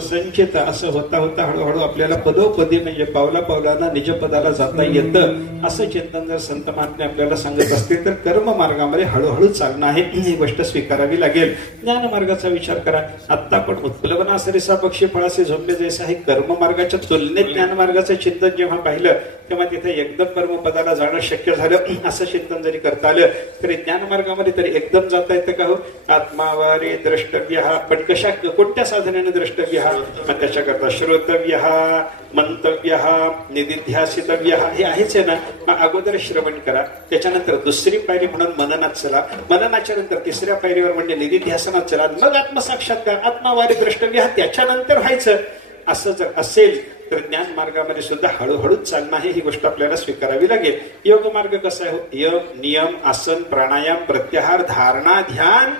संचित असं होता होता हळूहळू आपल्याला पदोपदी म्हणजे पावला पावलांना निज पदाला जाता येतं. असं चिंतन जर संत महात्मे आपल्याला सांगत असतील तर कर्म मार्गामध्ये हळूहळू चालणं आहे, ही गोष्ट स्वीकारावी लागेल. ज्ञान मार्गाचा विचार करा. आता आपण उत्प्लवना सरिसा पक्षी फळासे झोपले जैसा हे कर्म मार्गाच्या तुलनेत ज्ञान मार्गाचं चिंतन जेव्हा पाहिलं तेव्हा तिथे एकदम कर्मपदाला जाणं शक्य झालं. असं चिंतन जरी करता आलं तरी ज्ञान मार्गामध्ये तरी एकदम जाता येतं का हो? आत्मावारे द्रष्टव्य, पण कशा कोणत्या साधनाने द्रष्टव्य? मग त्याच्याकरता श्रोतव्य, मंतव्य, निदिध्यासितव्य हे आहेच आहे ना. मग अगोदर श्रवण करा, त्याच्यानंतर दुसरी पायरी म्हणून मननात चला, मननाच्या नंतर तिसऱ्या पायरीवर म्हणजे निदिध्यासनात चला, मग आत्मसाक्षात्कार आत्मावारी द्रष्टव्य त्याच्यानंतर व्हायचं. असं जर असेल तर ज्ञान मार्गामध्ये सुद्धा हळूहळूच चालणं आहे, ही गोष्ट आपल्याला स्वीकारावी लागेल. योग मार्ग कसा आहे? योग, नियम, आसन, प्राणायाम, प्रत्याहार, धारणा, ध्यान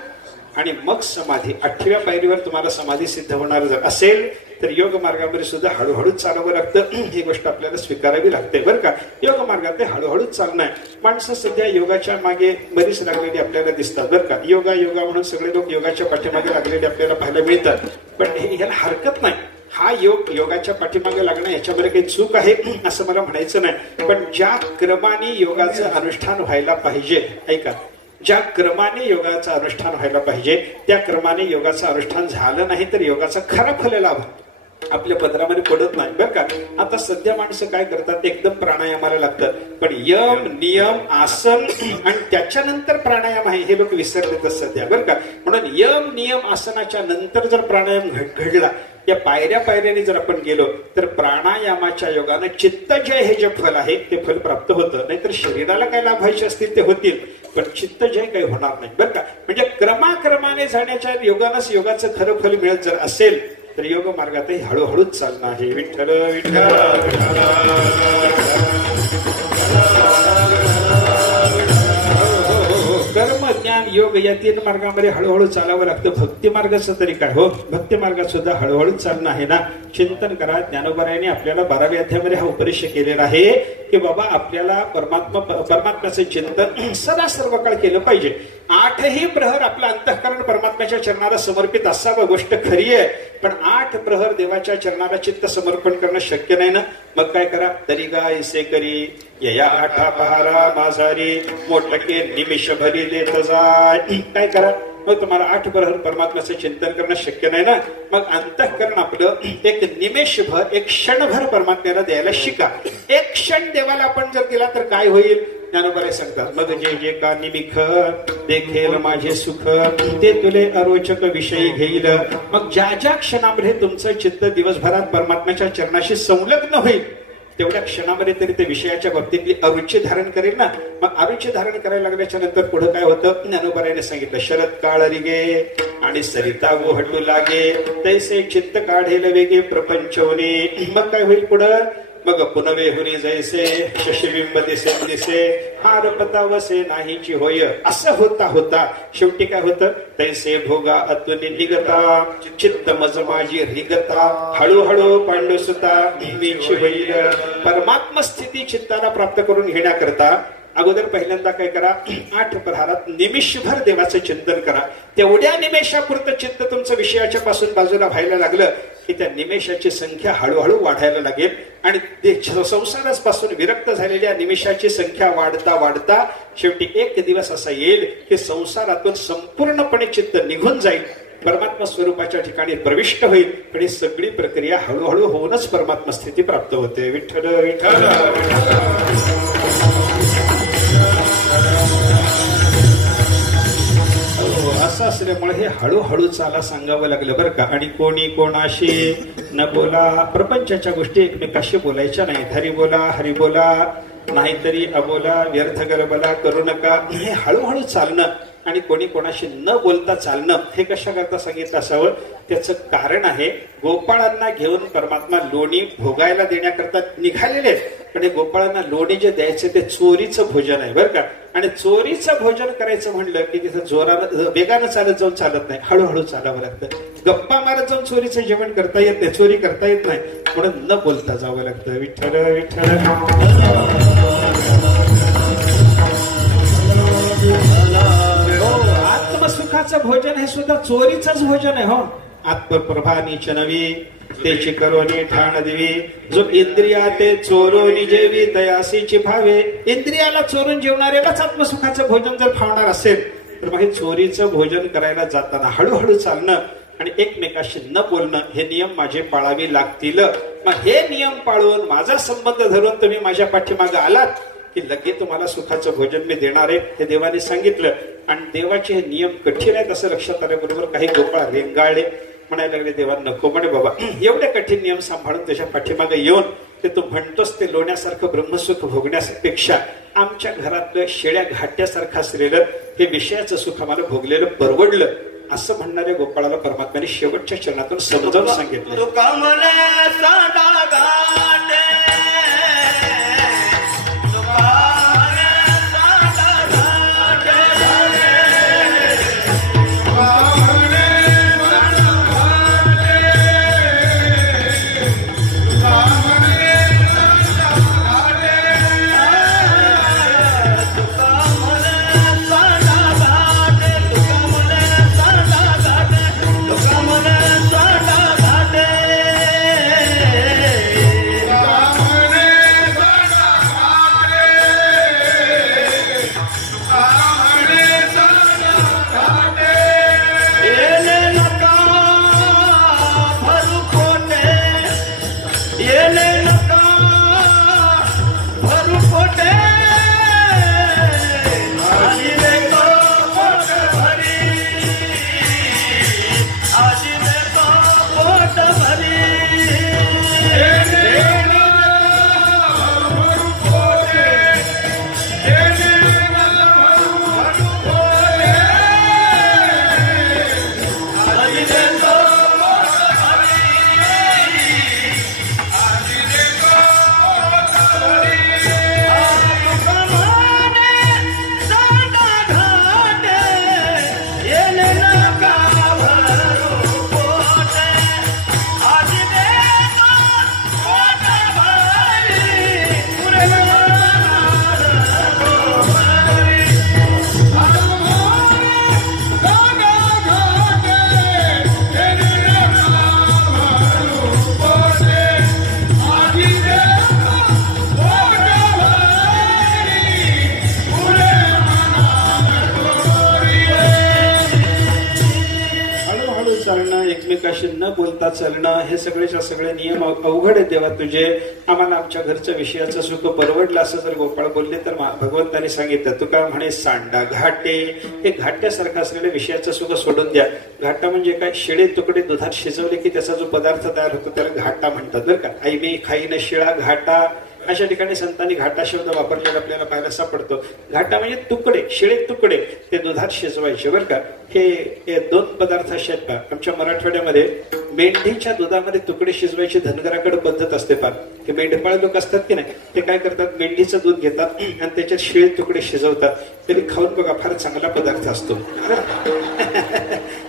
आणि मग समाधी. 8व्या पायरीवर तुम्हाला समाधी सिद्ध होणार जर असेल तर योग मार्गामध्ये सुद्धा हळूहळूच चालावं लागतं, ही गोष्ट आपल्याला स्वीकारावी लागते बरं का. योग मार्गात हळूहळूच चालणं आहे. माणसं सध्या योगाच्या मागे बरीच लागलेली आपल्याला दिसतात बरं का. योगा योगा म्हणून सगळे लोक योगाच्या पाठीमागे लागलेले आपल्याला पाहायला मिळतात, पण ह्याला हरकत नाही. हा योग योगाच्या पाठीमागे लागणं याच्यामध्ये काही चूक आहे असं मला म्हणायचं नाही. पण ज्या क्रमाने योगाचं अनुष्ठान व्हायला पाहिजे, ऐका, ज्या क्रमाने योगाचं अनुष्ठान व्हायला पाहिजे त्या क्रमाने योगाचं अनुष्ठान झालं नाही तर योगाचा खरा फल लाभ आपल्या पदरामध्ये पडत नाही बरं का. आता सध्या माणसं काय करतात, एकदम प्राणायामाला लागतात, पण यम नियम आसन आणि त्याच्यानंतर प्राणायाम आहे हे लोक विसरलेत सध्या बरं का. म्हणून यम नियम आसनाच्या नंतर जर प्राणायाम घडला, या पायऱ्या पायऱ्याने जर आपण गेलो तर प्राणायामाच्या योगानं चित्तजय हे जे फल आहे ते फल प्राप्त होतं. नाहीतर शरीराला काय लाभ व्हायचे असतील ते होतील, पण चित्तजय काही होणार नाही बरं का. म्हणजे क्रमाक्रमाने जाण्याच्या योगानंच योगाचं खरं फल मिळत जर असेल तर योग मार्गातही हळूहळूच चालणं आहे. विठ्ठल विठ्ठल कर्म ज्ञान योग या 3 मार्गामध्ये हळूहळू चालावं लागतं. भक्ती मार्गाचं तरी काय हो, भक्ती मार्गात सुद्धा हळूहळू चालणं आहे ना. चिंतन करा. ज्ञानोबरायाने आपल्याला 12व्या अध्यायामध्ये हा उपदेश केलेला आहे की बाबा आपल्याला परमात्म्याचं चिंतन सदा सर्व काळ केलं पाहिजे. 8ही प्रहर आपलं अंतःकरण परमात्म्याच्या चरणाला समर्पित असावं, गोष्ट खरी आहे. पण 8 प्रहर देवाच्या चरणाला चित्त समर्पण करणं शक्य नाही ना. मग काय करा, तरी गा इसे करी या आठा पहारा माझारी मोठके निमिष भरी देत जाय. काय करा, मग तुम्हाला 8 प्रहर परमात्म्याचं चिंतन करणं शक्य नाही ना. मग अंतःकरण आपलं एक निमेषभर, एक क्षणभर परमात्म्याला द्यायला शिका. एक क्षण देवाला आपण जर दिला तर काय होईल, ज्ञानोबराय सांगतात. मग जे जे का निमिख देखेल माझे सुख ते तुले अरोचक विषयी घेईल. मग ज्या ज्या क्षणामध्ये तुमचं चित्त दिवसभरात परमात्म्याच्या चरणाशी संलग्न होईल तेवढ्या क्षणामध्ये तरी ते विषयाच्या बाबतीतली अरुची धारण करेल ना. मग अरुची धारण करायला लागल्याच्या नंतर पुढे काय होतं, ज्ञानोबरायाने सांगितलं. शरद काळ रिगे आणि सरिता गोहटू लागे तैसे चित्त काढेल वेगे प्रपंचवने. मग काय होईल पुढं, मग पुनवेहुनी जैसे शशिबिंब दिसे दिसे हार पतावसे नाहीची होय. असं होता होता शेवटी काय होतं, तैसे भोगा अतुनी निगता चित्त मज माझी रिगता हळूहळू पांडुसुता मीची होईल. परमात्म स्थिती चित्ताला प्राप्त करून घेण्याकरता अगोदर पहिल्यांदा काय करा, 8 प्रहारात निमिषभर देवाचं चिंतन करा. तेवढ्या निमेषापुरतं चित्त तुमचं विषयाच्या पासून बाजूला व्हायला लागलं की त्या निमेषाची संख्या हळूहळू वाढायला लागेल आणि संसारापासून विरक्त झालेल्या निमिषाची संख्या वाढता वाढता शेवटी एक दिवस असा येईल की संसारातून संपूर्णपणे चित्त निघून जाईल, परमात्मा स्वरूपाच्या ठिकाणी प्रविष्ट होईल. पण ही सगळी प्रक्रिया हळूहळू होऊनच परमात्मा स्थिती प्राप्त होते. विठ्ठल विठ्ठल. असं असल्यामुळे हे हळूहळू चाला सांगावं लागलं बरं का. आणि कोणी कोणाशी न बोला, प्रपंचाच्या गोष्टी एकमेकाशी बोलायच्या नाहीत. हरी बोला हरी बोला, नाहीतरी अबोला, व्यर्थ गरबला करू नका. हे हळूहळू चालणं आणि कोणी कोणाशी न बोलता चालणं हे कशा करता सांगितलं असावं, त्याचं कारण आहे. गोपाळांना घेऊन परमात्मा लोणी भोगायला देण्याकरता निघालेले आहेत. पण हे गोपाळांना लोणी जे द्यायचे ते चोरीचं भोजन आहे बरं का. आणि चोरीचं भोजन करायचं म्हणलं की तिथं जोरानं वेगानं चालत जाऊन चालत नाही, हळूहळू चालावं लागतं. गप्पा मारत जाऊन चोरीचं जेवण करता येत नाही, चोरी करता येत नाही, म्हणून न बोलता जावं लागतं. विठ्ठल विठ्ठल. आत्मसुखाचं भोजन हे सुद्धा चोरीचंच भोजन आहे हो. आत्मप्रभानीच नवी तेची करोनी ठाण देवी, जो इंद्रिया ते चोरोनी जेवी तयासीची भावे. इंद्रियाला चोरून जेवणाऱ्यालाच आत्मसुखाचं भोजन जर फावणार असेल तर मग हे चोरीचं भोजन करायला जाताना हळूहळू चालणं आणि एकमेकाशी न बोलणं हे नियम माझे पाळावे लागतील. मग हे नियम पाळून माझा संबंध धरून तुम्ही माझ्या पाठीमागे आलात की लगेच तुम्हाला सुखाचं भोजन मी देणार आहे हे देवाने सांगितलं. आणि देवाचे हे नियम कठीण आहेत असं लक्षात आल्याबरोबर काही गोपाळ रेंगाळले, म्हणायला लागले देवा नको म्हणे बाबा, एवढे कठीण नियम सांभाळून त्याच्या पाठीमागे येऊन ते तू म्हणतोस ते लोण्यासारखं ब्रह्मसुख भोगण्यापेक्षा आमच्या घरातलं शेळ्या घाट्यासारखं असलेलं हे विषयाचं सुख आम्हाला भोगलेलं परवडलं असं म्हणणाऱ्या गोपाळाला परमात्म्याने शेवटच्या चरणातून समजावून सांगितलं. एकमेकाशी न बोलता चालणं हे सगळेच्या सगळे नियम अवघड आहेत देवा तुझे. आम्हाला आमच्या घरच्या विषयाचं सुख परवडलं असं जर गोपाळ बोलले तर भगवंतांनी सांगितलं, तुका म्हणे सांडा घाटे, हे घाट्यासारखं असलेल्या विषयाचं सुख सोडून द्या. घाटा म्हणजे काय, शिळे तुकडे दुधात शिजवले की त्याचा जो पदार्थ तयार होतो त्याला घाटा म्हणतात बरं का. आई मी खाईन शिळा घाटा, अशा ठिकाणी संतांनी घाटा शब्द वापरलेला आपल्याला पाहायला सापडतो. घाटा म्हणजे तुकडे, शिळे तुकडे ते दुधात शिजवायचे बरं का. हे दोन पदार्थ असे आहेत पहा. आमच्या मराठवाड्यामध्ये मेंढीच्या दुधामध्ये तुकडे शिजवायची धनगराकडे पद्धत असते पहा. हे मेंढपाळ लोक असतात की नाही, ते काय करतात, मेंढीचं दूध घेतात आणि त्याच्यात शिळे तुकडे शिजवतात. तरी खाऊन बघा, फार चांगला पदार्थ असतो,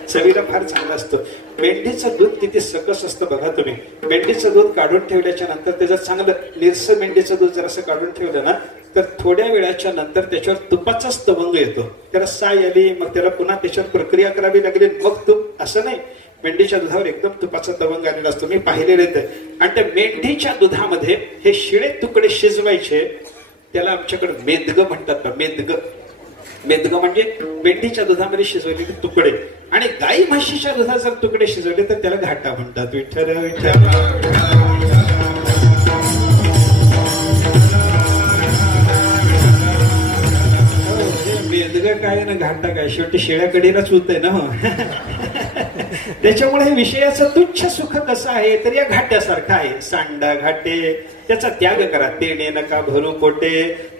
चवीला फार चांगला असतो. मेंढीचं दूध किती सकस असतं बघा तुम्ही. मेंढीचं दूध काढून ठेवल्याच्या नंतर ते जर चांगलं निरस मेंढीचं दूध जर असं काढून ठेवलं ना, तर थोड्या वेळाच्या नंतर त्याच्यावर तुपाचाच तवंग येतो. त्याला साय आली, मग त्याला पुन्हा त्याच्यावर प्रक्रिया करावी लागली, मग तूप, असं नाही. मेंढीच्या दुधावर एकदम तुपाचा तवंग आलेला असतो, मी पाहिलेले ते. आणि त्या मेंढीच्या दुधामध्ये हे शिळे तुकडे शिजवायचे, त्याला आमच्याकडे मेदग म्हणतात. मेदग म्हणजे मेंढीच्या दुधामध्ये शिजवलेले तुकडे. आणि गाई म्हशीच्या दुधात जर तुकडे शिजवले तर त्याला घाटा म्हणतात. विठ्ठल विठ्ठल. मेदग काय ना घाटा काय, शेवटी शेळ्या कडीलाच होत आहे ना. त्याच्यामुळे हे विषयाचं तुच्छ सुख कसं आहे तर या घाट्यासारखं आहे. सांडा घाटे, त्याचा त्याग करा. तेणे नका भरू पोटे,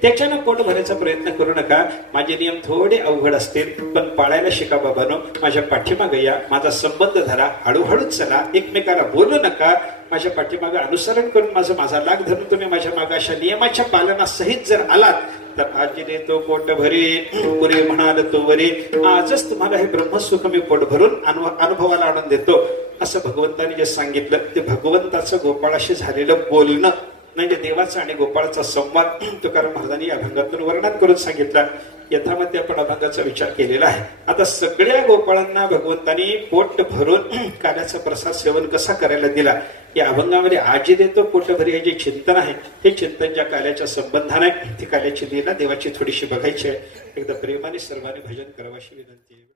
त्याच्यानं पोट भरायचा प्रयत्न करू नका. माझे नियम थोडे अवघड असतील पण पाळायला शिका बाबानो. माझ्या पाठीमागे या, माझा संबंध धरा, हळूहळूच चला, एकमेकाला बोलू नका. माझ्या पाठीमागे अनुसरण करून माझा लाग धरून तुम्ही माझ्या मागे अशा नियमाच्या पालनासहित जर आलात तर आज देतो पोट भरी, पुरे म्हणाल तो वरी. आजच तुम्हाला हे ब्रह्मसुख मी पोट भरून अनुभवाला आणून देतो असं भगवंताने जे सांगितलं ते भगवंताचं गोपाळाशी झालेलं बोलणं म्हणजे देवाचा आणि गोपाळाचा संवाद तुकाराम महाराजांनी या अभंगातून वर्णन करून सांगितला. यथामते आपण अभंगाचा विचार केलेला आहे. आता सगळ्या गोपाळांना भगवंतानी पोट भरून काल्याचा प्रसाद सेवन कसा करायला दिला या अभंगामध्ये आजी देतो पोट भरी हे जे चिंतन आहे, हे चिंतन ज्या काल्याच्या संबंधाने ती काल्याची लीला देवाची थोडीशी बघायची आहे. एकदा प्रेमाने सर्वांनी भजन करावं अशी विनंती आहे.